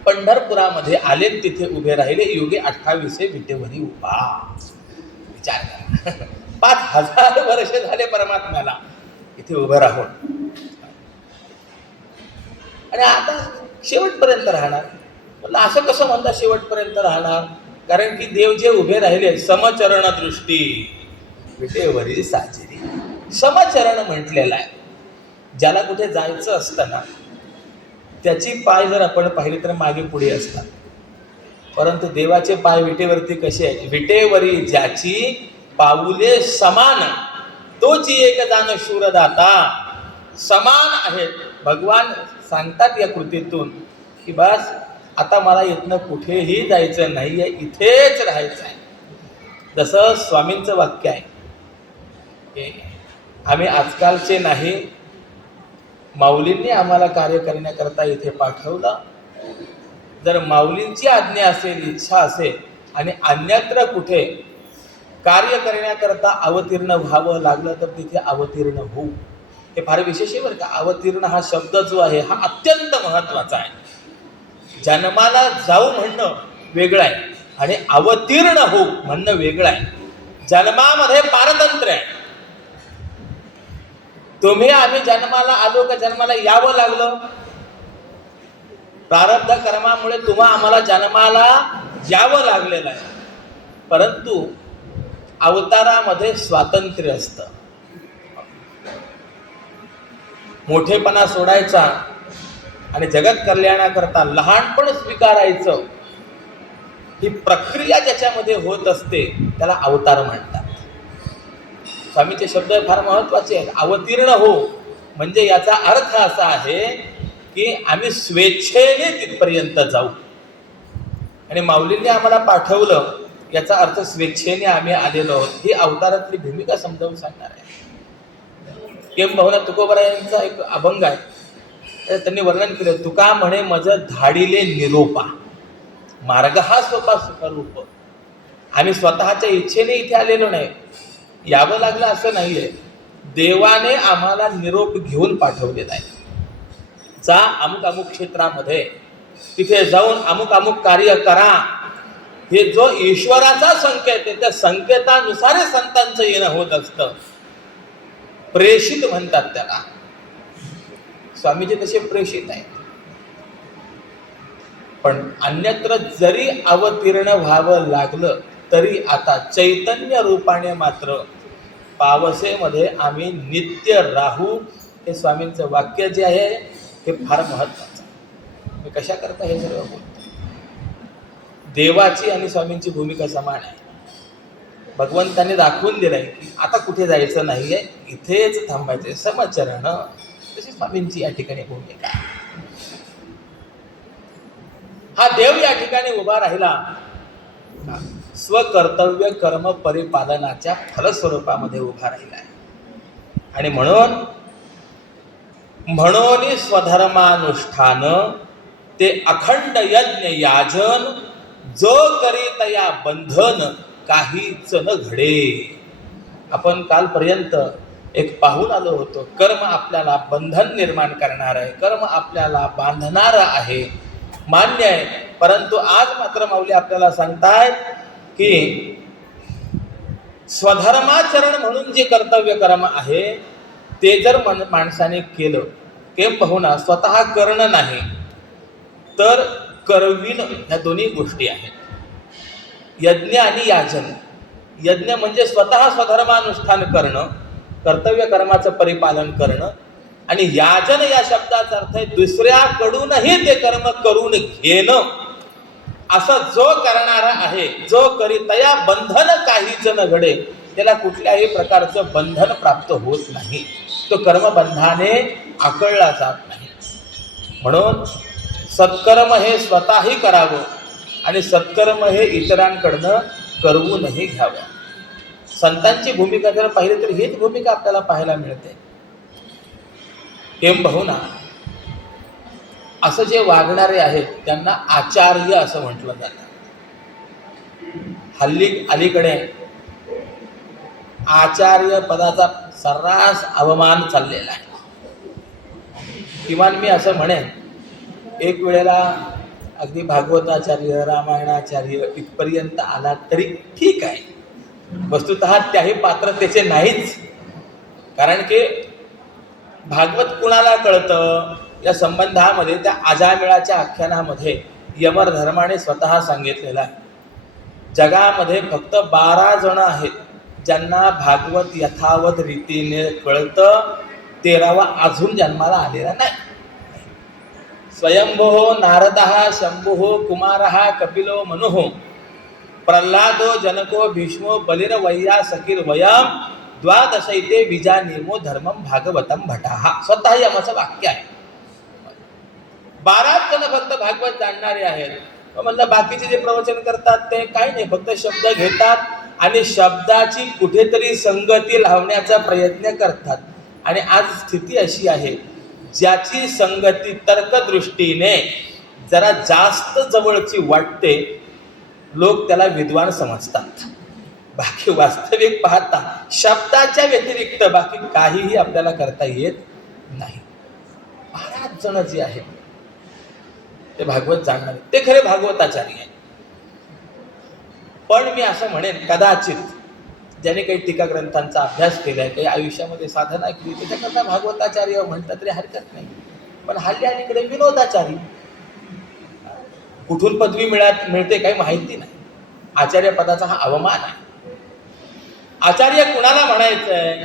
पंढरपुरामध्ये आले, तिथे उभे राहिले. युगे 28 विटेवरी उभा. विचार करा, 5000 वर्ष झाले परमात्म्याला इथे उभं राहून, आणि आता शेवटपर्यंत राहणार. म्हणलं असं कसं म्हणता शेवटपर्यंत राहणार? कारण की देव जे उभे राहिले समचरण दृष्टी विटेवरी साजिरी. समचरण म्हटलेलं आहे. ज्याला कुठे जायचं असतं ना, त्याची पाय जर आपण पाहिले तर मागे पुढे असतात, परंतु देवाचे पाय विटेवरती कसे आहेत? विटेवरी ज्याची पाऊले समान, तोची एक जाण शूरदाता. समान आहेत. भगवान सांगतात या कृतीतून की बस आता मला इथनं कुठेही जायचं नाहीये, इथेच राहायचं आहे. जसं स्वामींचं वाक्य आहे की आम्ही आजकालचे नाही, माऊलींनी आम्हाला कार्य करण्याकरता इथे पाठवलं. जर माऊलींची आज्ञा असेल, इच्छा असेल आणि अन्यत्र कुठे कार्य करण्याकरता अवतीर्ण व्हावं लागलं तर तिथे अवतीर्ण होऊ. हे फार विशेष आहे बरं का. अवतीर्ण हा शब्द जो आहे हा अत्यंत महत्वाचा आहे. जन्माला जाऊ म्हणणं वेगळं आहे आणि अवतीर्ण हो म्हणणं वेगळं आहे. जन्मामध्ये पारतंत्र्य आहे. तुम्ही आम्ही जन्माला आलो का जन्माला यावं लागलं? प्रारब्ध कर्मामुळे तुम्हा आम्हाला जन्माला यावं लागलेलं आहे. परंतु अवतारामध्ये स्वातंत्र्य असतं. मोठेपणा सोडायचा आणि जगत कल्याणाकरता लहानपण स्वीकारायचं, ही प्रक्रिया ज्याच्यामध्ये होत असते त्याला अवतार म्हणतात. स्वामीचे शब्द फार महत्वाचे आहेत. अवतीर्ण हो म्हणजे याचा अर्थ असा आहे की आम्ही स्वेच्छेने तिथपर्यंत जाऊ. आणि माऊलींनी आम्हाला पाठवलं याचा अर्थ स्वेच्छेने आम्ही आलेलो आहोत. ही अवतारातली भूमिका समजावून सांगणार आहे. किंबहुना तुकोबरायांचा एक अभंग आहे, त्यांनी वर्णन केलं. तुका म्हणे मज धाडिले निरोपा, मार्ग हा स्वतः सुखरूप. आम्ही स्वतःच्या इच्छेने इथे आलेलो नाही, यावं लागलं असं नाहीये. देवाने आम्हाला निरोप घेऊन पाठवलेला आहे. जा अमुक अमुक क्षेत्रामध्ये, तिथे जाऊन अमुक अमुक कार्य करा. हे जो ईश्वराचा संकेत आहे त्या संकेतानुसार संतांचं येणं होत असतं. प्रेषित म्हणतात त्याला. स्वामीजी तसे प्रेषित आहेत. पण अन्यत्र जरी अवतीर्ण व्हावं लागलं तरी आता चैतन्य रूपाने मात्र पावसेमध्ये आम्ही नित्य राहू. हे स्वामींचं वाक्य जे आहे हे फार महत्वाचं आहे. मी कशा करता हे सर्व बोलतो? देवाची आणि स्वामींची भूमिका समान आहे. भगवंताने दाखवून दिलंय की आता कुठे जायचं नाहीये, इथेच थांबायचंय. समचरण तशी स्वामींची या ठिकाणी भूमिका. हा देव या ठिकाणी उभा राहिला स्वकर्तव्य कर्म परिपालनाच्या फलस्वरूपामध्ये उभा राहिला आहे. आणि म्हणून स्वधर्मानुष्ठान ते अखंड यज्ञ याजन, जो करीत या बंधन काहीच न घडे. आपण कालपर्यंत एक पाहून आलो होतो. कर्म आपल्याला बंधन निर्माण करणार आहे, कर्म आपल्याला बांधणार आहे, मान्य आहे. परंतु आज मात्र माऊली आपल्याला सांगतायत की स्वधर्माचरण म्हणून जे कर्तव्य कर्म आहे ते जर माणसाने केलं, किंबहुना स्वतः करणं नाही तर करविण, ह्या दोन्ही गोष्टी आहेत. यज्ञ आणि याचन. यज्ञ म्हणजे स्वतः स्वधर्मानुष्ठान करणं, कर्तव्य कर्माचं परिपालन करणं, आणि याचन या शब्दाचा अर्थ आहे दुसऱ्याकडूनही ते कर्म करून घेणं. असं जो करणारा आहे, जो करीतया बंधन काहीच न घडे, त्याला कुठल्याही प्रकारचं बंधन प्राप्त होत नाही. तो कर्मबंधाने आकळला जात नाही. म्हणून सत्कर्म हे स्वतःही करावं आणि सत्कर्म हे इतरांकडनं करवूनही घ्यावं. संतांची भूमिका जर पाहिली तर हीच भूमिका आपल्याला पाहायला मिळते. किंबहुना असं जे वागणारे आहेत त्यांना आचार्य असं म्हटलं जातं. अलीकडे आचार्य पदाचा सर्रास अवमान चाललेला आहे. किमान मी असं म्हणेन, एक वेळेला अगदी भागवताचार्य, रामायणाचार्य इथपर्यंत आला तरी ठीक आहे. वस्तुतः त्याही पात्रतेचे नाहीच. कारण की भागवत कुणाला कळतं या संबंधामध्ये, त्या अजामिळाच्या आख्यानामध्ये यमर धर्माने स्वतः सांगितलेला आहे, जगामध्ये फक्त 12 जण आहेत ज्यांना भागवत यथावत रीतीने कळतं. 13वा अजून जन्माला आलेला नाही. स्वयंभो नारदः शंभुः कुमारः कपिलो मनुः प्रल्हादो जनको भीष्मो बलिर्वय्या सकीर्वयम् द्वादशैते विजानीमो धर्मम भागवतम भटाः. स्वतः यमाचं वाक्य आहे. 12 जण फक्त भागवत जाणणारे आहेत. म्हणलं बाकीचे जे प्रवचन करतात ते काही नाही, फक्त शब्द घेतात आणि शब्दाची कुठेतरी संगती लावण्याचा प्रयत्न करतात. आणि आज स्थिती अशी आहे, ज्याची संगती तर्कदृष्टीने जरा जास्त जवळची वाटते, लोक त्याला विद्वान समजतात. बाकी वास्तविक पाहता शब्दाच्या व्यतिरिक्त बाकी काहीही आपल्याला करता येत नाही. 12 जण जे आहेत ते भागवत जाणणारे, ते खरे भागवताचार्य आहे. पण मी असं म्हणेन, कदाचित ज्याने काही टीका ग्रंथांचा अभ्यास केलाय, काही आयुष्यामध्ये साधना केली, त्याच्याकरता भागवताचार्य म्हणतात तरी हरकत नाही. पण अलीकडे विनोदाचार्य, कुठून पदवी मिळते काही माहिती नाही. आचार्य पदाचा हा अवमान आहे. आचार्य कुणाला म्हणायचंय?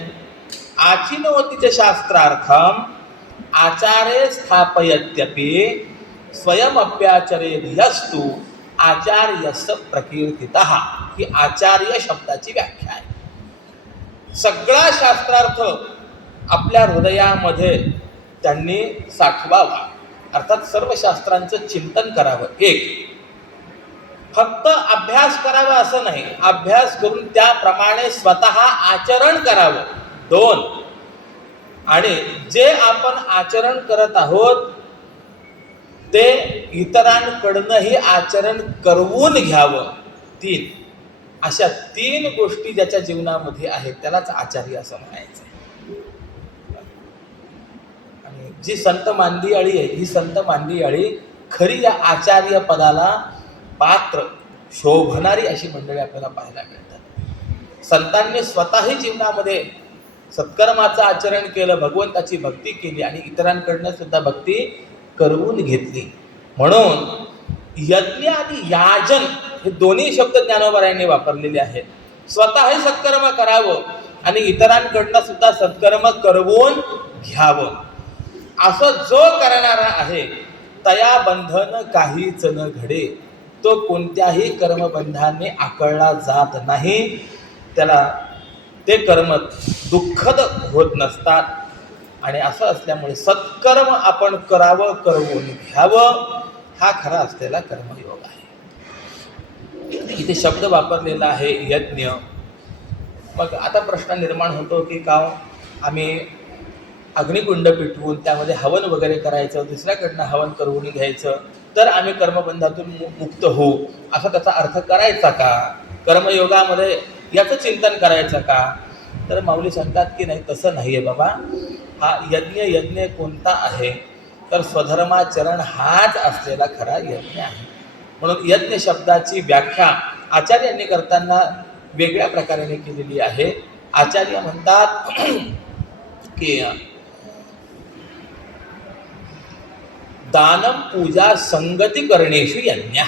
आचिनोतीच शास्त्रार्थम आचार्य स्थापयत्यपि स्वयमप्याचरेद्यस्तु आचार्यस्य प्रकीर्तितः. ही आचार्य शब्दाची व्याख्या आहे. सगळा शास्त्रार्थ आपल्या हृदयामध्ये त्यांनी साठवावा, अर्थात सर्व शास्त्रांचं चिंतन करावं. एक, फक्त अभ्यास करावा असं नाही, अभ्यास करून त्याप्रमाणे स्वतः आचरण करावं. 2, आणि जे आपण आचरण करत आहोत ते इतरांकडनंही आचरण करवून घ्यावं. 3, अशा 3 गोष्टी ज्याच्या जीवनामध्ये आहेत त्यालाच आचार्य असं म्हणायचं. आणि जी संत मांदियाळी आहे, ही संत मांदियाळी खरी या आचार्य पदाला पात्र शोभणारी अशी मंडळी आपल्याला पाहायला मिळतात. संतांनी स्वतःही जीवनामध्ये सत्कर्माचं आचरण केलं, भगवंताची भक्ती केली आणि इतरांकडनं सुद्धा भक्ती करवून घेतली. म्हणून यज्ञ आणि याजन हे दोन्ही शब्द ज्ञानोबरायांनी वापरलेले आहेत. स्वतःही सत्कर्म करावं आणि इतरांकडनं सुद्धा सत्कर्म करवून घ्यावं. असं जो करणारा आहे तया बंधन काहीच न घडे, तो कोणत्याही कर्मबंधाने आकळला जात नाही. त्याला ते कर्म दुःखद होत नसतात. आणि असं असल्यामुळे सत्कर्म आपण करावं, करवून घ्यावं, हा खरा असलेला कर्मयोग आहे. इथे शब्द वापरलेला आहे यज्ञ. मग आता प्रश्न निर्माण होतो की का आम्ही अग्निकुंड पेटवून त्यामध्ये हवन वगैरे करायचं, दुसऱ्याकडनं हवन करवून घ्यायचं, तर आम्ही कर्मबंधातून मुक्त होऊ, असा त्याचा अर्थ करायचा का? कर्मयोगामध्ये याचं चिंतन करायचं का? तर माऊली सांगतात की नाही, तसं नाही आहे बाबा. हा यज्ञ कोणता आहे? तर स्वधर्माचरण हाच असलेला खरा यज्ञ आहे. म्हणून यज्ञ शब्दाची व्याख्या आचार्यांनी करताना वेगळ्या प्रकारे केलेली आहे. आचार्य म्हणतात की दानम पूजा संगती करणेषु यज्ञ.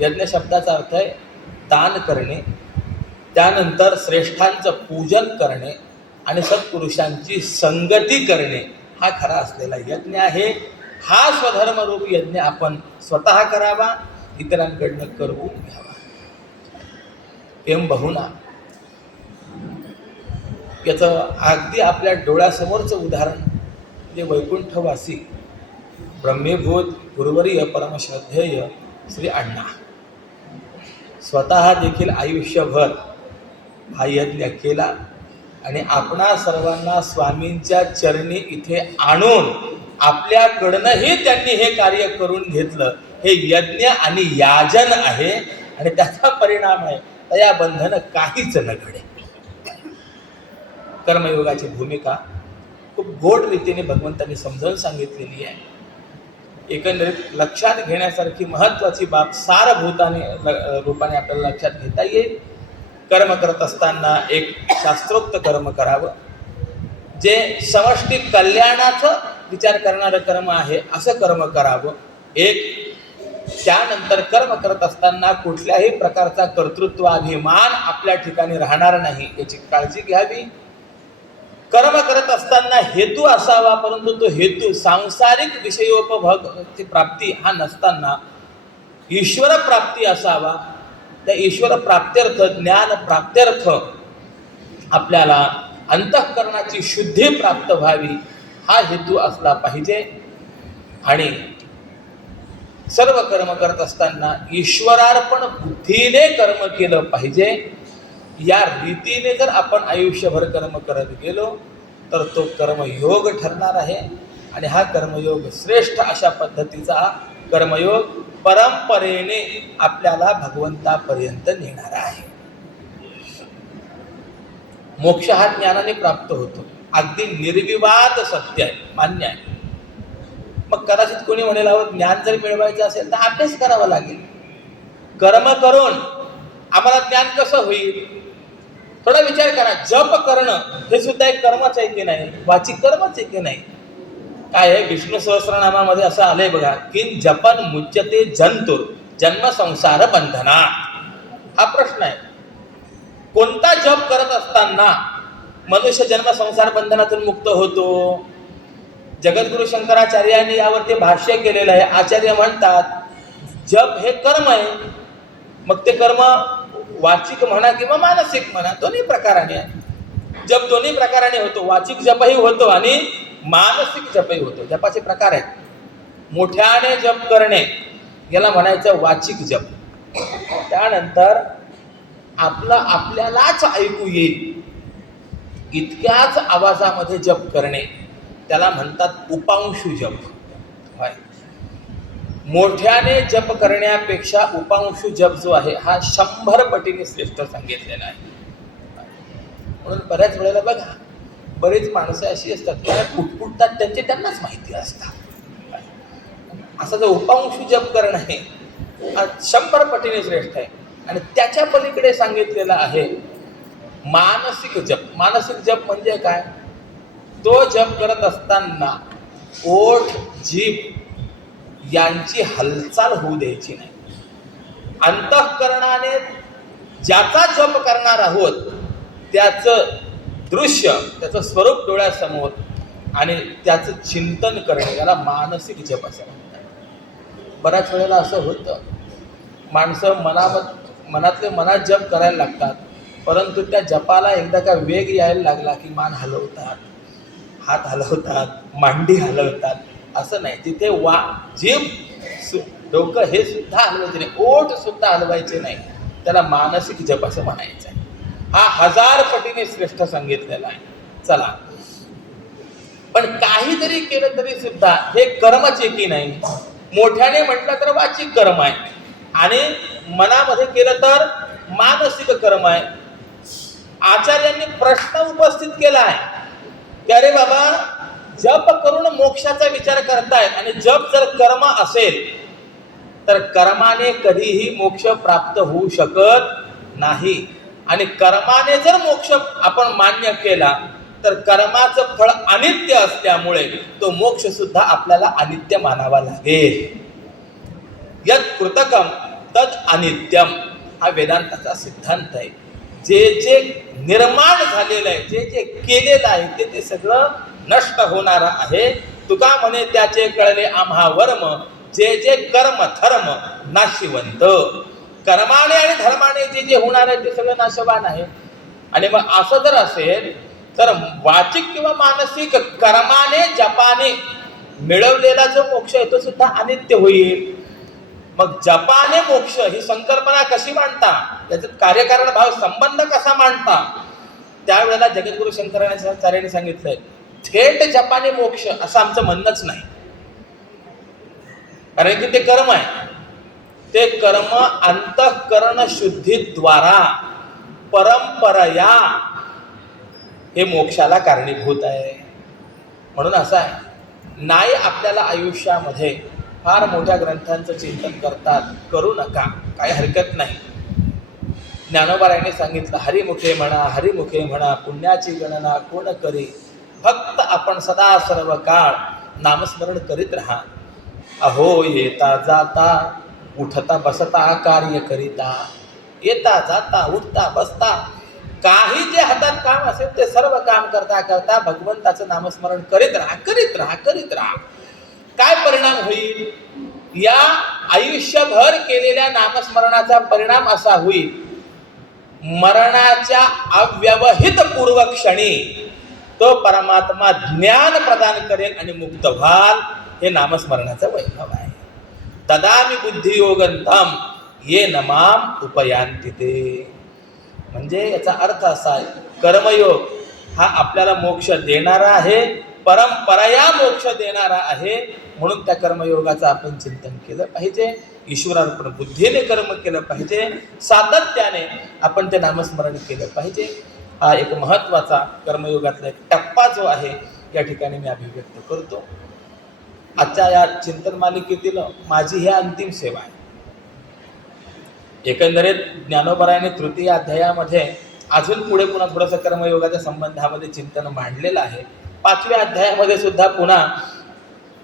यज्ञ शब्दाचा अर्थ आहे दान करणे, त्यानंतर श्रेष्ठांचं पूजन करणे आणि सत्पुरुषांची संगती करणे, हा खरा असलेला यज्ञ आहे. हा स्वधर्मरूप यज्ञ आपण स्वतः करावा, इतरांकडनं करवून घ्यावा. एम बहुना, याचं अगदी आपल्या डोळ्यासमोरचं उदाहरण म्हणजे वैकुंठवासी ब्रह्मीभूत गुरुवर्य परमश्रद्धेय श्री अण्णा स्वतः देखील आयुष्यभर हा यज्ञ केला आणि आपणा सर्वांना स्वामींच्या चरणी इथे आणून आपल्याकडनंही त्यांनी हे कार्य करून घेतलं. हे यज्ञ आणि याजन आहे आणि त्याचा परिणाम आहे तया बंधन काहीच न घडे. कर्मयोगाची भूमिका खूप गोड रीतीने भगवंतांनी समजावून सांगितलेली आहे. एकंदरीत लक्षात घेण्यासारखी महत्त्वाची बाब सारभूताने रूपाने आपल्याला लक्षात घेता येईल. कर्म करत असताना एक शास्त्रोक्त कर्म करावं, जे समष्टी कल्याणाचं विचार करणारं कर्म आहे असं कर्म करावं. एक, त्यानंतर कर्म करत असताना कुठल्याही प्रकारचा कर्तृत्वाभिमान आपल्या ठिकाणी राहणार नाही याची काळजी घ्यावी. कर्म करत असताना हेतू असावा, परंतु तो हेतू सांसारिक विषयोपभोगाची प्राप्ती हा नसताना ईश्वर प्राप्ती असावा. त्या ईश्वर प्राप्त्यर्थ, ज्ञान प्राप्त्यर्थ आपल्याला अंतःकरणाची शुद्धी प्राप्त व्हावी हा हेतू असला पाहिजे. आणि सर्व कर्म करत असताना ईश्वरार्पण बुद्धीने कर्म केलं पाहिजे. या रीतीने जर आपण आयुष्यभर कर्म करत गेलो तर तो कर्मयोग ठरणार आहे आणि हा कर्मयोग श्रेष्ठ अशा पद्धतीचा कर्मयोग परंपरेने आपल्याला भगवंतापर्यंत नेणार आहे. मोक्ष हा ज्ञानाने प्राप्त होतो, अगदी निर्विवाद सत्य आहे, मान्य आहे. मग कदाचित कोणी म्हणेल ज्ञान जर मिळवायचं असेल तर अभ्यास करावा लागेल. कर्म करून आम्हाला ज्ञान कसं होईल? थोडा विचार करा. जप करणं हे सुद्धा एक कर्मच आहे की नाही? वाचिक कर्मच आहे की नाही? काय आहे विष्णू सहस्रनामामध्ये असं आलंय बघा, की जपन मुच्यते जंतुर जन्म संसार बंधना. हा प्रश्न आहे. कोणता जप करत असताना मनुष्य जन्म संसार बंधनातून मुक्त होतो? जगद्गुरु शंकराचार्यांनी यावरती भाष्य केलेलं आहे. आचार्य म्हणतात जप हे कर्म आहे. मग ते कर्म वाचिक म्हणा किंवा मानसिक म्हणा, दोन्ही प्रकाराने आहे. जप दोन्ही प्रकाराने होतो. वाचिक जपही होतो आणि मानसिक जपही होतो. जपाचे प्रकार आहेत. मोठ्याने जप करणे याला म्हणायचं वाचिक जप. त्यानंतर आपल्यालाच ऐकू येईल इतक्याच आवाजामध्ये जप करणे त्याला म्हणतात उपांशु जप. मोठ्याने जप करण्यापेक्षा उपांशु जप जो आहे हा 100 पटीने श्रेष्ठ सांगितलेला आहे. म्हणून बऱ्याच वेळेला बघा, बरेच माणसं अशी असतात की पुटपुटतात त्यांचे त्यांनाच माहिती असतात. असा जो उपांशु जप करणं आहे हा 100 पटीने श्रेष्ठ आहे. आणि त्याच्या पलीकडे सांगितलेला आहे मानसिक जप. मानसिक जप म्हणजे काय? तो जप करत असताना ओठ, जीभ यांची हालचाल होऊ द्यायची नाही. अंतःकरणाने ज्याचा जप करणार आहोत त्याचं दृश्य, त्याचं स्वरूप डोळ्यासमोर आणि त्याचं चिंतन करणे याला मानसिक जप असं म्हणतात. बऱ्याच वेळेला असं होतं, माणसं मनातले मनात जप करायला लागतात, परंतु त्या जपाला एकदा का वेग यायला लागला की मान हलवतात, हात हलवतात, मांडी हलवतात. असं नाही. तिथे जीभ, डोकं हे सुद्धा हलवायचे नाही, ओठ सुद्धा हलवायचे नाही. त्याला मानसिक जप असं म्हणायचं आहे. हा 1000 पटीने श्रेष्ठ सांगितलेला आहे. चला, पण काहीतरी केलं तरी सुद्धा हे कर्मच आहे की नाही? मोठ्याने म्हटलं तर वाचिक कर्म आहे आणि मनामध्ये केलं तर मानसिक कर्म आहे. आचार्यांनी प्रश्न उपस्थित केला आहे की अरे बाबा, जप करून मोक्षाचा विचार करतायत आणि जप जर कर्म असेल तर कर्माने कधीही मोक्ष प्राप्त होऊ शकत नाही. आणि कर्माने जर मोक्ष आपण मान्य केला तर कर्माचं फळ अनित्य असल्यामुळे तो मोक्ष सुद्धा आपल्याला अनित्य मानावा लागेल. यत् कृतकम तद अनित्यम हा वेदांताचा सिद्धांत आहे. जे जे निर्माण झालेलं आहे, जे जे केलेलं आहे ते सगळं नष्ट होणार आहे. तुका म्हणे त्याचे कळले आम्हा वर्म, जे जे कर्म धर्म नाशिवंत. कर्माने आणि धर्माने जे जे होणार आहे ते सगळं नाशवान आहे. आणि मग असं जर असेल तर वाचिक किंवा मानसिक कर्माने जपाने मिळवलेला जो मोक्ष आहे तो सुद्धा अनित्य होईल. मग जपाने मोक्ष ही संकल्पना कशी मांडता, त्याच्यात कार्यकारण भाव संबंध कसा मांडता, त्यावेळेला जगद्गुरु शंकराचार्यांनी सांगितलंय थेट जपाने मोक्ष असं आमचं म्हणणंच नाही. कारण की ते कर्म आहे. ते कर्म अंतःकरण शुद्धीद्वारा परंपरया हे मोक्षाला कारणीभूत आहे. म्हणून असं आहे, नाही आपल्याला आयुष्यामध्ये फार मोठ्या ग्रंथांचं चिंतन करतात, करू नका, काही हरकत नाही. ज्ञानोबारायांनी सांगितलं हरिमुखे म्हणा, हरिमुखे म्हणा, पुण्याची गणना कोण करी, फक्त आपण सदा सर्व काळ नामस्मरण करीत राहा. अहो येता जाता उठता बसता कार्य करिता, येता जाता उठता बसता काही जे हातात काम असेल ते सर्व काम करता करता भगवंताचं नामस्मरण करीत राहा, करीत राहा, करीत राहा. काय परिणाम होईल? या आयुष्यभर केलेल्या नामस्मरणाचा परिणाम असा होईल, मरणाच्या अव्यवहित पूर्व क्षणी तो परमात्मा ज्ञान प्रदान करेल आणि मुक्त व्हाल. हे नामस्मरणाचं वैभव आहे. तदामी बुद्धियोगंतम ये नमाम उपयांती ते. म्हणजे याचा अर्थ असा आहे, कर्मयोग हा आपल्याला मोक्ष देणारा आहे, परंपराया मोक्ष देणारा आहे. म्हणून त्या कर्मयोगाचं आपण चिंतन केलं पाहिजे. ईश्वरार्पण बुद्धीने कर्म केलं पाहिजे. सातत्याने आपण ते नामस्मरण केलं पाहिजे. हा एक महत्त्वाचा कर्मयोगातला एक टप्पा जो आहे या ठिकाणी मी अभिव्यक्त करतो. आजच्या या चिंतन मालिकेतील माझी ही अंतिम सेवा आहे. एकंदरीत ज्ञानोबारायांनी तृतीय अध्यायामध्ये अजून पुढे पुन्हा थोडंसं कर्मयोगाच्या संबंधामध्ये चिंतन मांडलेलं आहे. पाचव्या अध्यायामध्ये सुद्धा पुन्हा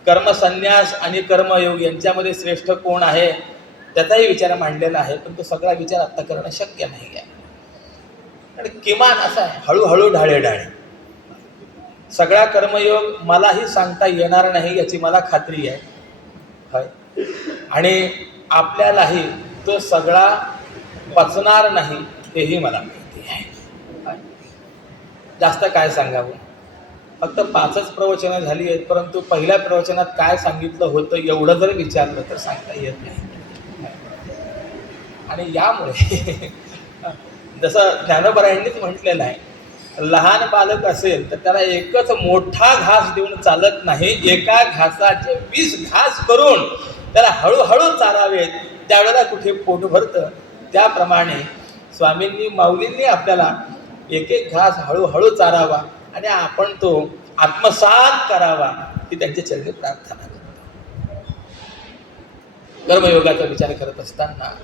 कर्मसन्यास आणि कर्मयोग यांच्यामध्ये श्रेष्ठ कोण आहे त्याचाही विचार मांडलेला आहे. पण तो सगळा विचार आत्ता करणं शक्य नाही आहे. आणि किमान असा आहे, हळूहळू ढाळे ढाळे सगळा कर्मयोग मलाही सांगता येणार नाही याची मला खात्री आहे. होय, आणि आपल्यालाही तो सगळा पचणार नाही हेही मला माहिती आहे. जास्त काय सांगावं, फक्त 5च प्रवचनं झाली आहेत, परंतु पहिल्या प्रवचनात काय सांगितलं होतं एवढं जर विचारलं तर सांगता येत नाही. आणि यामुळे जसं ज्ञानोबारायांनीच म्हटलेलं आहे, लहान बालक असेल तर त्याला एकच मोठा घास देऊन चालत नाही, एका घासाचे 20 घास करून त्याला हळूहळू चालावेत, त्यावेळेला कुठे पोट भरतं. त्याप्रमाणे स्वामींनी माऊलींनी आपल्याला एक एक घास हळूहळू चारावा आणि आपण तो आत्मसात करावा ही त्यांच्या चरणी प्रार्थना करतो. कर्मयोगाचा विचार करत असताना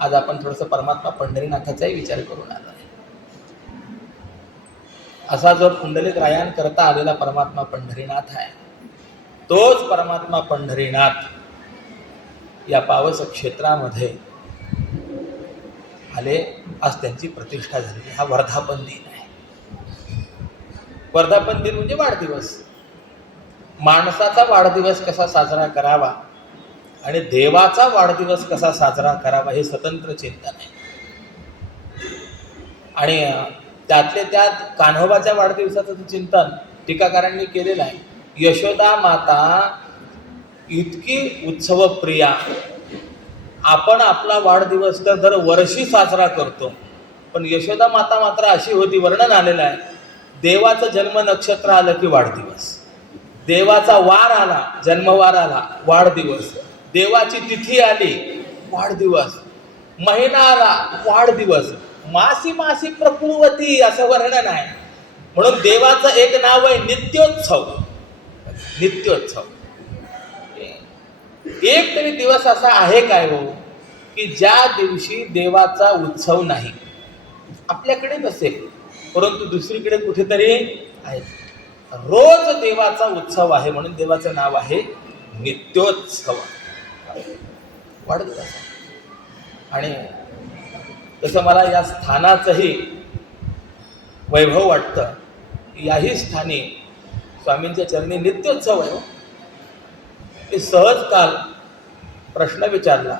आज आपण थोडंसं परमात्मा पंढरीनाथाचाही विचार करून आलो आहे. असा जो पुंडलिक रायान करता आलेला परमात्मा पंढरीनाथ आहे, तोच परमात्मा पंढरीनाथ या पावस क्षेत्रामध्ये आले. आज त्यांची प्रतिष्ठा झाली. हा वर्धापन दिन आहे. वर्धापन दिन म्हणजे वाढदिवस. माणसाचा वाढदिवस कसा साजरा करावा आणि देवाचा वाढदिवस कसा साजरा करावा हे स्वतंत्र चिंतन आहे. आणि त्यातले त्यात कान्होबाच्या वाढदिवसाचं चिंतन टीकाकारांनी केलेलं आहे. यशोदा माता इतकी उत्सवप्रिया, आपण आपला वाढदिवस तर दरवर्षी साजरा करतो, पण यशोदा माता मात्र अशी होती, वर्णन आलेलं आहे, देवाचं जन्म नक्षत्र आलं की वाढदिवस, देवाचा वार आला जन्मवार आला वाढदिवस, देवाची तिथी आली वाढदिवस, महिना आला वाढदिवस, मासी मासी प्रपूर्वती असं वर्णन आहे. म्हणून देवाचं एक नाव आहे नित्योत्सव. नित्योत्सव एक तरी दिवस असा आहे काय हो की ज्या दिवशी देवाचा उत्सव नाही, आपल्याकडे नसेल, परंतु दुसरीकडे कुठेतरी आहे. रोज देवाचा उत्सव आहे, म्हणून देवाचं नाव आहे नित्योत्सव, वाढदिवस. आणि तसं मला या स्थानाचंही वैभव वाटतं. याही स्थानी स्वामींच्या चरणी नित्योत्सव आहे. मी सहज काल प्रश्न विचारला,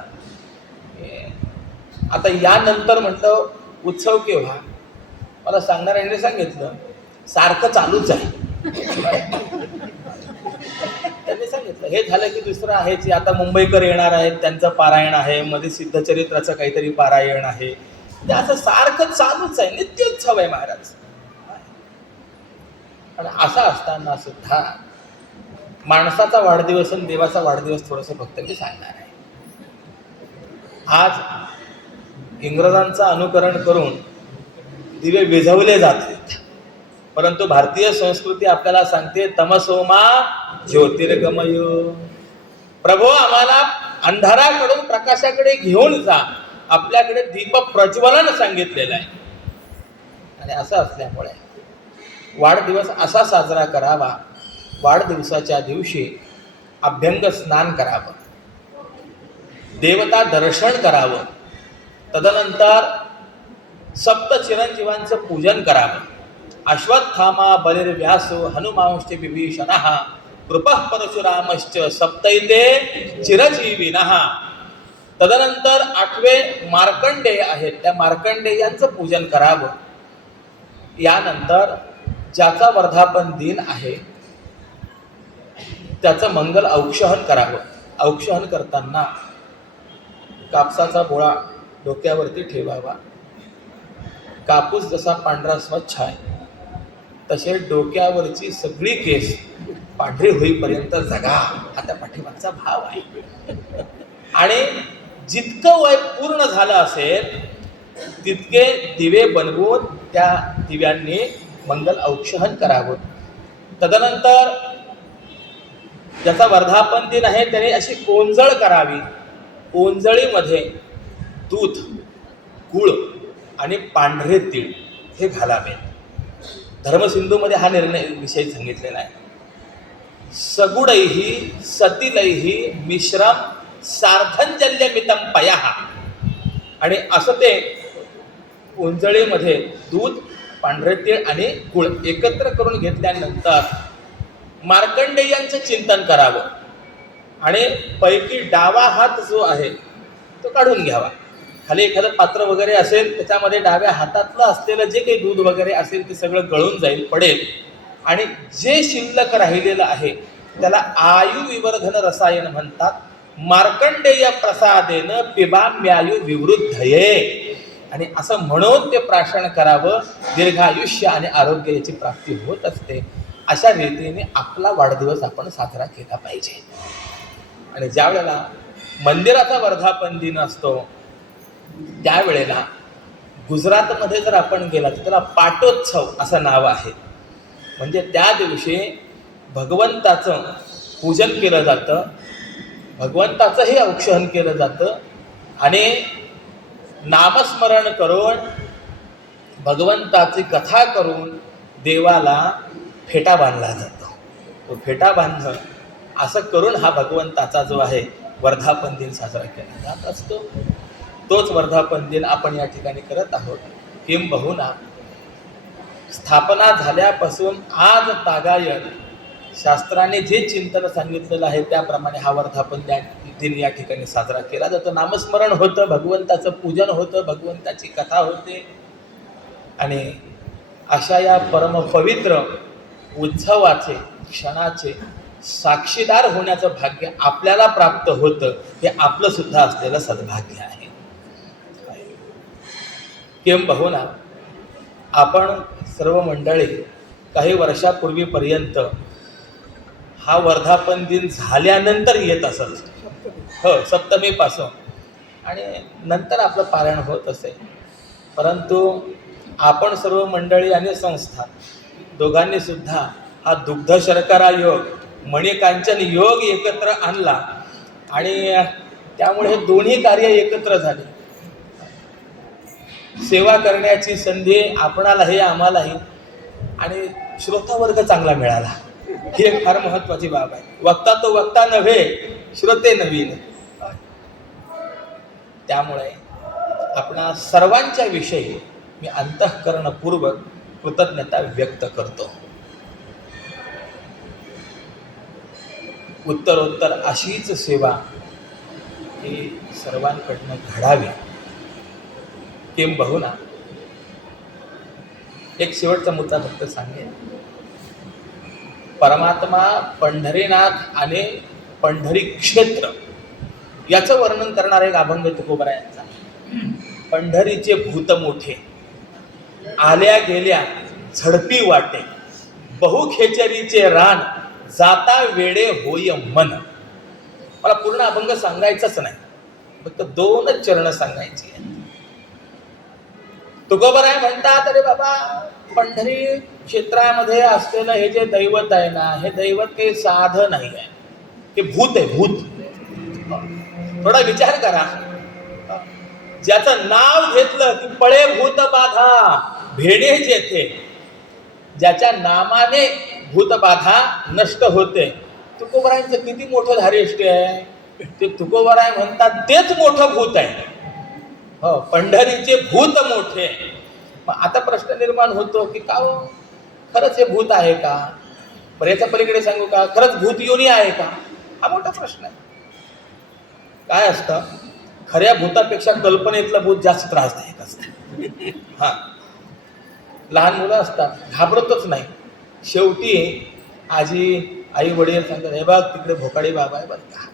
आता यानंतर म्हटलं उत्सव केव्हा? मला सांगणाऱ्याने सांगितलं सारखं चालूच आहे. त्यांनी सांगितलं हे झालं की दुसरं आहे की आता मुंबईकर येणार आहेत, त्यांचं पारायण आहे, मध्ये सिद्धचरित्राचं काहीतरी पारायण आहे. ते असं सारखं चालूच आहे, नित्योत्सव आहे महाराज. आणि असं असताना सुद्धा माणसाचा वाढदिवस आणि देवाचा वाढदिवस थोडंसं फक्त मी सांगणार आहे. आज इंग्रजांचं अनुकरण करून दिवे विझवले जातात, परंतु भारतीय संस्कृती आपल्याला सांगते तमसोमा ज्योतिर्गमय. प्रभू आम्हाला अंधाराकडून प्रकाशाकडे घेऊन जा, आपल्याकडे दीप प्रज्वलन सांगितलेलं आहे. आणि असं असल्यामुळे वाढदिवस असा साजरा करावा. वाढदिवसाच्या दिवशी अभ्यंग स्नान करावं, देवता दर्शन करावं, तदनंतर सप्त चिरंजीवांचं पूजन करावं. अश्वत्थामा बलिर्व्यासो हनुमांश्च विभीषणः कृपः परशुरामश्च सप्तैते चिरजीविनः. तदनंतर 8वे मार्कंडेय आहेत, त्या मार्कंडेयांचं पूजन करावं. यानंतर ज्याचा वर्धापन दिन आहे त्याचं मंगल औक्षहन करावं. औक्षहन करताना कापसाचा बोळा डोक्यावरती ठेवावा. कापूस जसा पांढरा स्वच्छ आहे तसे डोक्यावरची सगळी केस पांढरी होईपर्यंत जगा, आता पाठीमागचा भाव आहे. आणि जितकं वय पूर्ण झालं असेल तितके दिवे बनवून त्या दिव्यांनी मंगल औक्षहन करावं. तदनंतर ज्याचा वर्धापन दिन आहे त्याने अशी कोंजळ करावी. कोंजळीमध्ये दूध, गुळ आणि पांढरे तीळ हे घालावे. धर्मसिंधूमध्ये हा विषय सांगितलेला आहे. सगुडैही सतिलैही मिश्रम सार्धंजल्यमितम पयः. आणि असं ते कोंजळीमध्ये दूध, पांढरे तीळ आणि गुळ एकत्र करून घेतल्यानंतर मार्कंडेयांचं चिंतन करावं. आणि पैकी डावा हात जो आहे तो काढून घ्यावा. खाली एखादं पात्र वगैरे असेल त्याच्यामध्ये डाव्या हातातलं असलेलं जे काही दूध वगैरे असेल ते सगळं गळून जाईल, पडेल. आणि जे शिल्लक राहिलेलं आहे त्याला आयुविवर्धन रसायन म्हणतात. मार्कंडेय प्रसादेन पिबाम्यायु विवृद्धये. आणि असं म्हणून ते प्राशन करावं. दीर्घायुष्य आणि आरोग्य याची प्राप्ती होत असते. अशा रीतीने आपला वाढदिवस आपण साजरा केला पाहिजे. आणि ज्या वेळेला मंदिराचा वर्धापन दिन असतो त्यावेळेला गुजरातमध्ये जर आपण गेला तर त्याला पाटोत्सव असं नाव आहे. म्हणजे त्या दिवशी भगवंताचं पूजन केलं जातं, भगवंताचंही औक्षहन केलं जातं आणि नामस्मरण करून भगवंताची कथा करून देवाला फेटा बांधला जातो. तो फेटा बांधणं असं करून हा भगवंताचा जो आहे वर्धापन दिन साजरा केला जात असतो. तोच वर्धापन दिन आपण या ठिकाणी करत आहोत. किंबहुना स्थापना झाल्यापासून आज तागायत शास्त्राने जे चिंतन सांगितलेलं आहे त्याप्रमाणे हा वर्धापन दिन या ठिकाणी साजरा केला जातो. नामस्मरण होतं, भगवंताचं पूजन होतं, भगवंताची कथा होते. आणि अशा या परमपवित्र उत्सवाचे क्षणाचे साक्षीदार होण्याचं भाग्य आपल्याला प्राप्त होतं. हे आपलं सुद्धा असलेलं सद्भाग्य आहे. किंबहुना आपण सर्व मंडळी काही वर्षापूर्वीपर्यंत हा वर्धापन दिन झाल्यानंतर येत असत. हो, सप्तमीपासून आणि नंतर आपलं पारायण होत असे. परंतु आपण सर्व मंडळी आणि संस्था दोघांनी सुद्धा हा दुग्ध शर्करा योग, मणिकांचन योग एकत्र आणला आणि त्यामुळे हे दोन्ही कार्य एकत्र झाले. सेवा करण्याची संधी आपणालाही आम्हालाही आणि श्रोता वर्ग चांगला मिळाला, ही एक फार महत्वाची बाब आहे. वक्ता तो वक्ता नव्हे, श्रोते नवीन. त्यामुळे आपणा सर्वांच्या विषयी मी अंतःकरणपूर्वक कृतज्ञता व्यक्त करतो. उत्तरोत्तर अशीच सेवा ही सर्वांकडनं घडावी. किंबहुना एक शेवटचा मुद्दा फक्त सांगेन. परमात्मा पंढरीनाथ आणि पंढरी क्षेत्र याचं वर्णन करणारा एक अभंग तुकोबरायांचा. पंढरीचे भूत मोठे, आल्या गेल्या झडपी वाटे, बहुखेचरीचे रान, जाता वेडे होय मन. मला पूर्ण अभंग सांगायचाच नाही, फक्त 2 चरण सांगायची आहे. तुकोबराय म्हणतात, अरे बाबा, पंढरी क्षेत्रामध्ये असलेलं हे जे दैवत आहे ना, हे दैवत काही साधं नाही आहे, हे भूत आहे, भूत. थोडा विचार करा. ज्याचं नाव घेतलं की पळे भूत बाधा भेडे जेथे, ज्याच्या नामाने भूतबाधा नष्ट होते. तुकोबरायांचं किती मोठं धारिष्ट्य आहे. ते तुकोबराय म्हणतात तेच मोठं भूत आहे. हो, पंढरीचे भूत मोठे. मग आता प्रश्न निर्माण होतो की का हो, खरंच हे भूत आहे का? बरं, याच्या पलीकडे सांगू का, खरंच भूत योनी आहे का? हा मोठा प्रश्न आहे. काय असतं, खऱ्या भूतापेक्षा कल्पनेतलं भूत जास्त त्रासदायक असतं. हा, लहान मुलं असतात, घाबरतच नाही. शेवटी आई वडील सांगतात, हे बघ तिकडे भोकाडी बाबा आहे बरं का,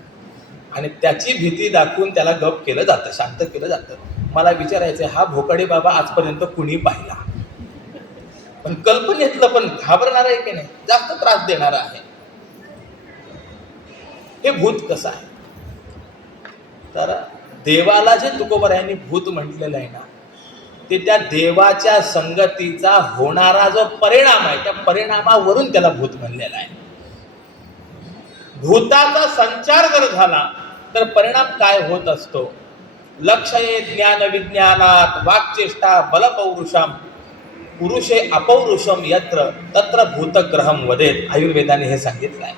आणि त्याची भीती दाखवून त्याला गप केलं जातं, शांत केलं जातं. मला विचारायचं, हा भोकाडी बाबा आजपर्यंत कुणी पाहिला? पण कल्पनेतलं पण घाबरणार आहे की नाही, जास्त त्रास देणार आहे. हे भूत कसं आहे? तर देवाला जे तुकोबरायांनी भूत म्हटलेलं आहे ना, ते त्या देवाच्या संगतीचा होणारा जो परिणाम आहे, त्या परिणामावरून त्याला भूत म्हणलेला आहे. भूताचा संचार जर झाला तर परिणाम काय होत असतो? लक्षये ज्ञान विज्ञानात वाक्चेष्टा बलपौरुषम पुरुषे अपौरुषम यत्र तत्र भूतग्रहम वदेत. आयुर्वेदाने हे सांगितलं आहे.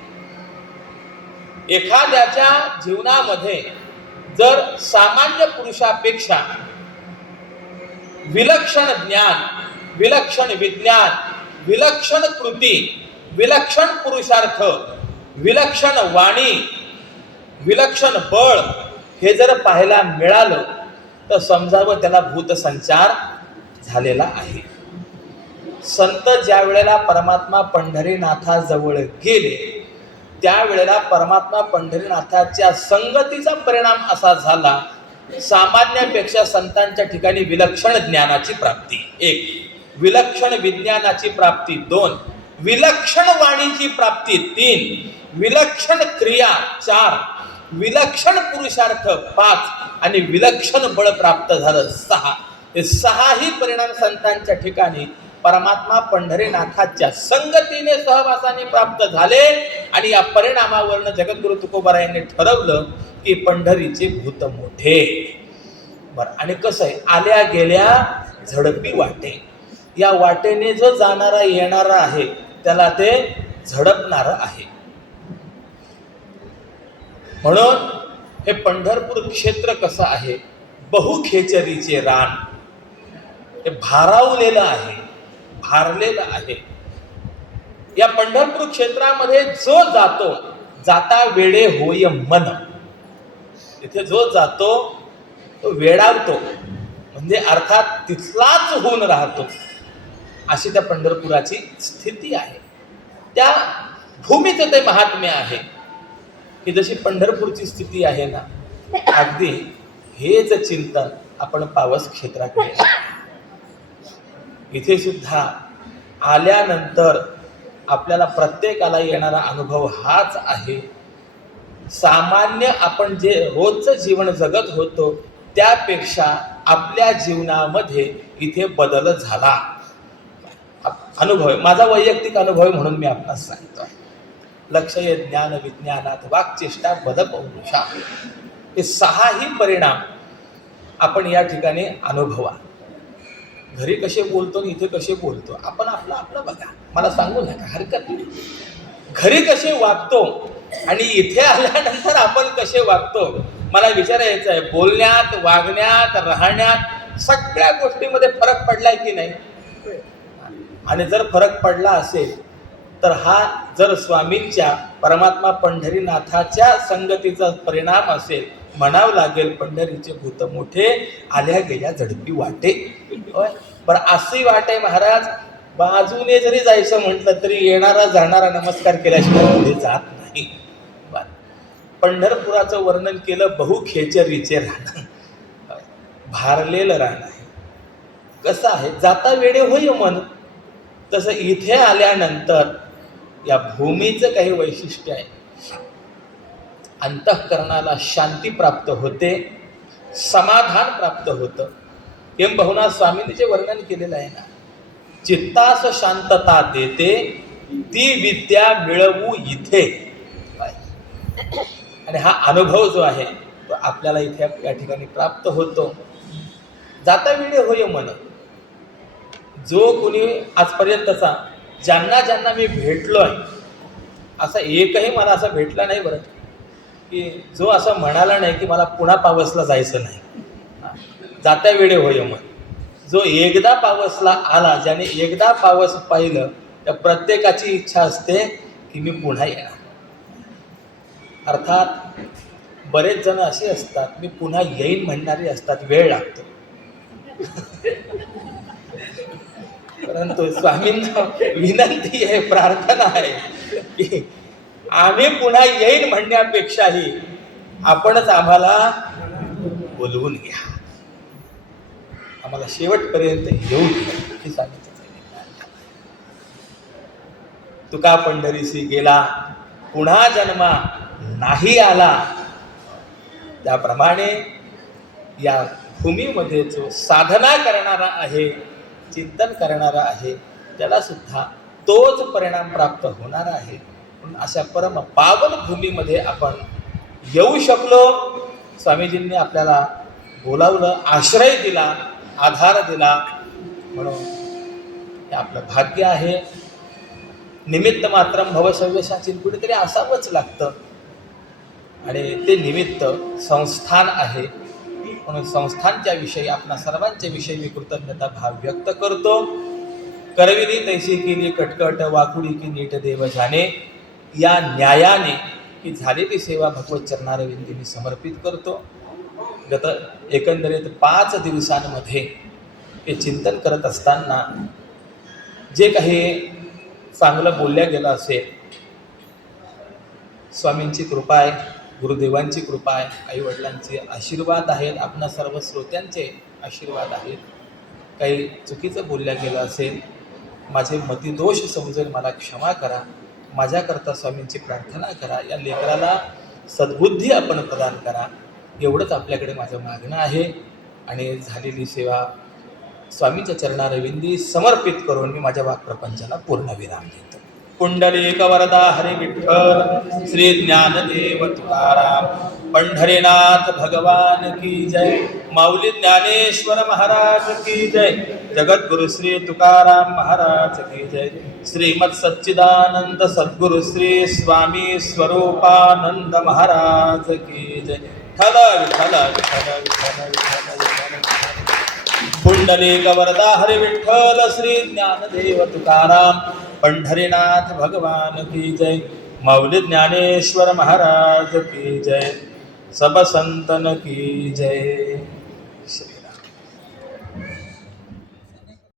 एखाद्याच्या जीवनामध्ये जर सामान्य पुरुषापेक्षा विलक्षण ज्ञान, विलक्षण विज्ञान, विलक्षण कृती, विलक्षण पुरुषार्थ, विलक्षण वाणी, विलक्षण बळ हे जर पाहायला मिळालं तर समजावं त्याला भूतसंचार झालेला आहे. संत ज्या वेळेला परमात्मा पंढरीनाथाजवळ गेले त्यावेळेला परमात्मा पंढरीनाथाच्या संगतीचा परिणाम असा झाला, सामान्यापेक्षा संतांच्या ठिकाणी विलक्षण ज्ञानाची प्राप्ती 1, विलक्षण विज्ञानाची प्राप्ती 2, विलक्षण वाणीची प्राप्ती 3, विलक्षण क्रिया 4, विलक्षण पुरुषार्थ 5 आणि विलक्षण बळ प्राप्त झालं 6. हे 6ही परिणाम संतांच्या ठिकाणी परमात्मा पंढरीनाथाच्या संगतीने सहवासाने प्राप्त झाले. आणि या परिणामावरून जगद्गुरु तुकोबरायांनी ठरवलं की पंढरीचे भूत मोठे. बरं, आणि कसं आहे, आल्या गेल्या झडपी वाटे, या वाटेने जो जाणारा येणारा आहे त्याला ते झडपणार आहे. म्हणून हे पंढरपूर क्षेत्र कसं आहे, बहुखेचरीचे रान, हे भारावलेलं आहे, भारलेलं आहे. या पंढरपूर क्षेत्रामध्ये जो जातो, जाता वेडे होय मन. तिथे जो जातो तो वेडावतो, म्हणजे अर्थात तिथलाच होऊन राहतो, अशी त्या पंढरपुराची स्थिती आहे. त्या भूमीचं ते महात्म्य आहे की जशी पंढरपूरची स्थिती आहे ना, अगदी हेच चिंतन आपण पावस क्षेत्राकडे. इथे सुद्धा आल्यानंतर आपल्याला प्रत्येकाला येणारा अनुभव हाच आहे. सामान्य आपण जे रोजचं जीवन जगत होतो त्यापेक्षा आपल्या जीवनामध्ये इथे बदल झाला. अनुभव आहे, माझा वैयक्तिक अनुभव आहे म्हणून मी आपणास सांगतो. लक्षये ज्ञान विज्ञानात वाक्चेष्टा बलपौरुषा, हे 6ही परिणाम आपण या ठिकाणी अनुभवा. घरी कसे बोलतो आणि इथे कसे बोलतो आपण आपलं आपलं बघा, मला सांगू नका, हरकत नाही. घरी कसे वागतो आणि इथे आल्यानंतर आपण कसे वागतो, मला विचारायचं आहे. बोलण्यात, वागण्यात, राहण्यात सगळ्या गोष्टीमध्ये फरक पडलाय की नाही? आणि जर फरक पडला असेल तर हा जर स्वामींच्या, परमात्मा पंढरीनाथाच्या संगतीचा परिणाम असेल. म्हणावं लागेल, पंढरीचे भूत मोठे, आल्या गेल्या झडपी वाटे. होय, बरं अशी वाटे महाराज, बाजूने जरी जायचं म्हटलं तरी येणारा जाणारा नमस्कार केल्याशिवाय पुढे जात नाही. पंढरपुराचं वर्णन केलं, बहु खेचरीचे राहणं, भारलेलं राहणं आहे. कसं आहे, जाता वेडे होय मन. तसं इथे आल्यानंतर या भूमीचं काही वैशिष्ट्य आहे. अंतःकरणाला शांती प्राप्त होते, समाधान प्राप्त होतं. किंबहुना स्वामींनी जे वर्णन केलेलं आहे ना, चित्तास शांतता देते ती विद्या मिळवू इथे. आणि हा अनुभव जो आहे तो आपल्याला इथे या ठिकाणी प्राप्त होतो. जाता वेळी होय मन. जो कोणी आजपर्यंतचा ज्यांना मी भेटलोय, असा एकही मला असं भेटला नाही बरं की जो असं म्हणाला नाही की मला पुन्हा पावसला जायचं नाही. जाता वेळी होय मन. जो एकदा पावसला आला, ज्याने एकदा पावस पाहिलं, त्या प्रत्येकाची इच्छा असते की मी पुन्हा येणार. अर्थात बरेच जण असे असतात, मी पुन्हा येईन म्हणणारे असतात, वेळ लागतो. परंतु स्वामींना विनंती आहे, प्रार्थना आहे की आम्ही पुन्हा येईन म्हणण्यापेक्षाही आपणच आम्हाला बोलवून घ्या, आम्हाला शेवटपर्यंत येऊ द्या, हे सांगितलं. तुका पंढरीसी गेला, पुन्हा जन्मा नाही आला. त्याप्रमाणे या भूमीमध्ये जो साधना करणारा आहे, चिंतन करणारा आहे, त्याला सुद्धा तोच परिणाम प्राप्त होणार आहे. म्हणून अशा परम पावन भूमीमध्ये आपण येऊ शकलो. स्वामीजींनी आपल्याला बोलावलं, आश्रय दिला, आधार दिला, म्हणून हे आपलं भाग्य आहे. निमित्त मात्र भवसव्यसाची कुठेतरी असावंच लागतं, आणि ते निमित्त संस्थान आहे. म्हणून संस्थानच्या विषयी, आपणा सर्वांच्या विषयी मी कृतज्ञता भाव व्यक्त करतो. करविली तैसी केली कटकट, वाकुडी की नीट देव जाणे. या न्यायाने ही झालेली सेवा भगवत चरणारविंदी मी समर्पित करतो. गत एकंदरीत 5 दिवसांमध्ये हे चिंतन करत असताना जे काही चांगलं बोलल्या गेलं असेल, स्वामींची कृपा आहे, गुरुदेवांची कृपा आहे, आईवडिलांचे आशीर्वाद आहेत, आपणा सर्व श्रोत्यांचे आशीर्वाद आहेत. काही चुकीचं बोलल्या गेलं असेल, माझे मतिदोष समजून मला क्षमा करा. माझ्याकरता स्वामींची प्रार्थना करा. या लेकराला सद्बुद्धी आपण प्रदान करा, एवढंच आपल्याकडे माझं मागणं आहे. आणि झालेली सेवा स्वामीच्या चरणारविंदी समर्पित करून मी माझ्या वाक्प्रपंचाला पूर्णविराम देतो. पुंडलिक वरदा हरी विठ्ठल, श्री ज्ञानदेव तुकाराम, पंढरीनाथ भगवान की जय. माऊली ज्ञानेश्वर महाराज की जय. जगद्गुरु श्री तुकाराम महाराज की जय. श्रीमद सच्चिदानंद सद्गुरु श्री स्वामी स्वरूपानंद महाराज की जय. ठल विठ्ठल विठ्ठल विठ्ठल विठ्ठल. पुंडलिक वरदा हरी विठ्ठल, श्री ज्ञानदेव तुकाराम, पंढरीनाथ भगवान की जय. माऊली ज्ञानेश्वर महाराज की जय. सब संतन की जय.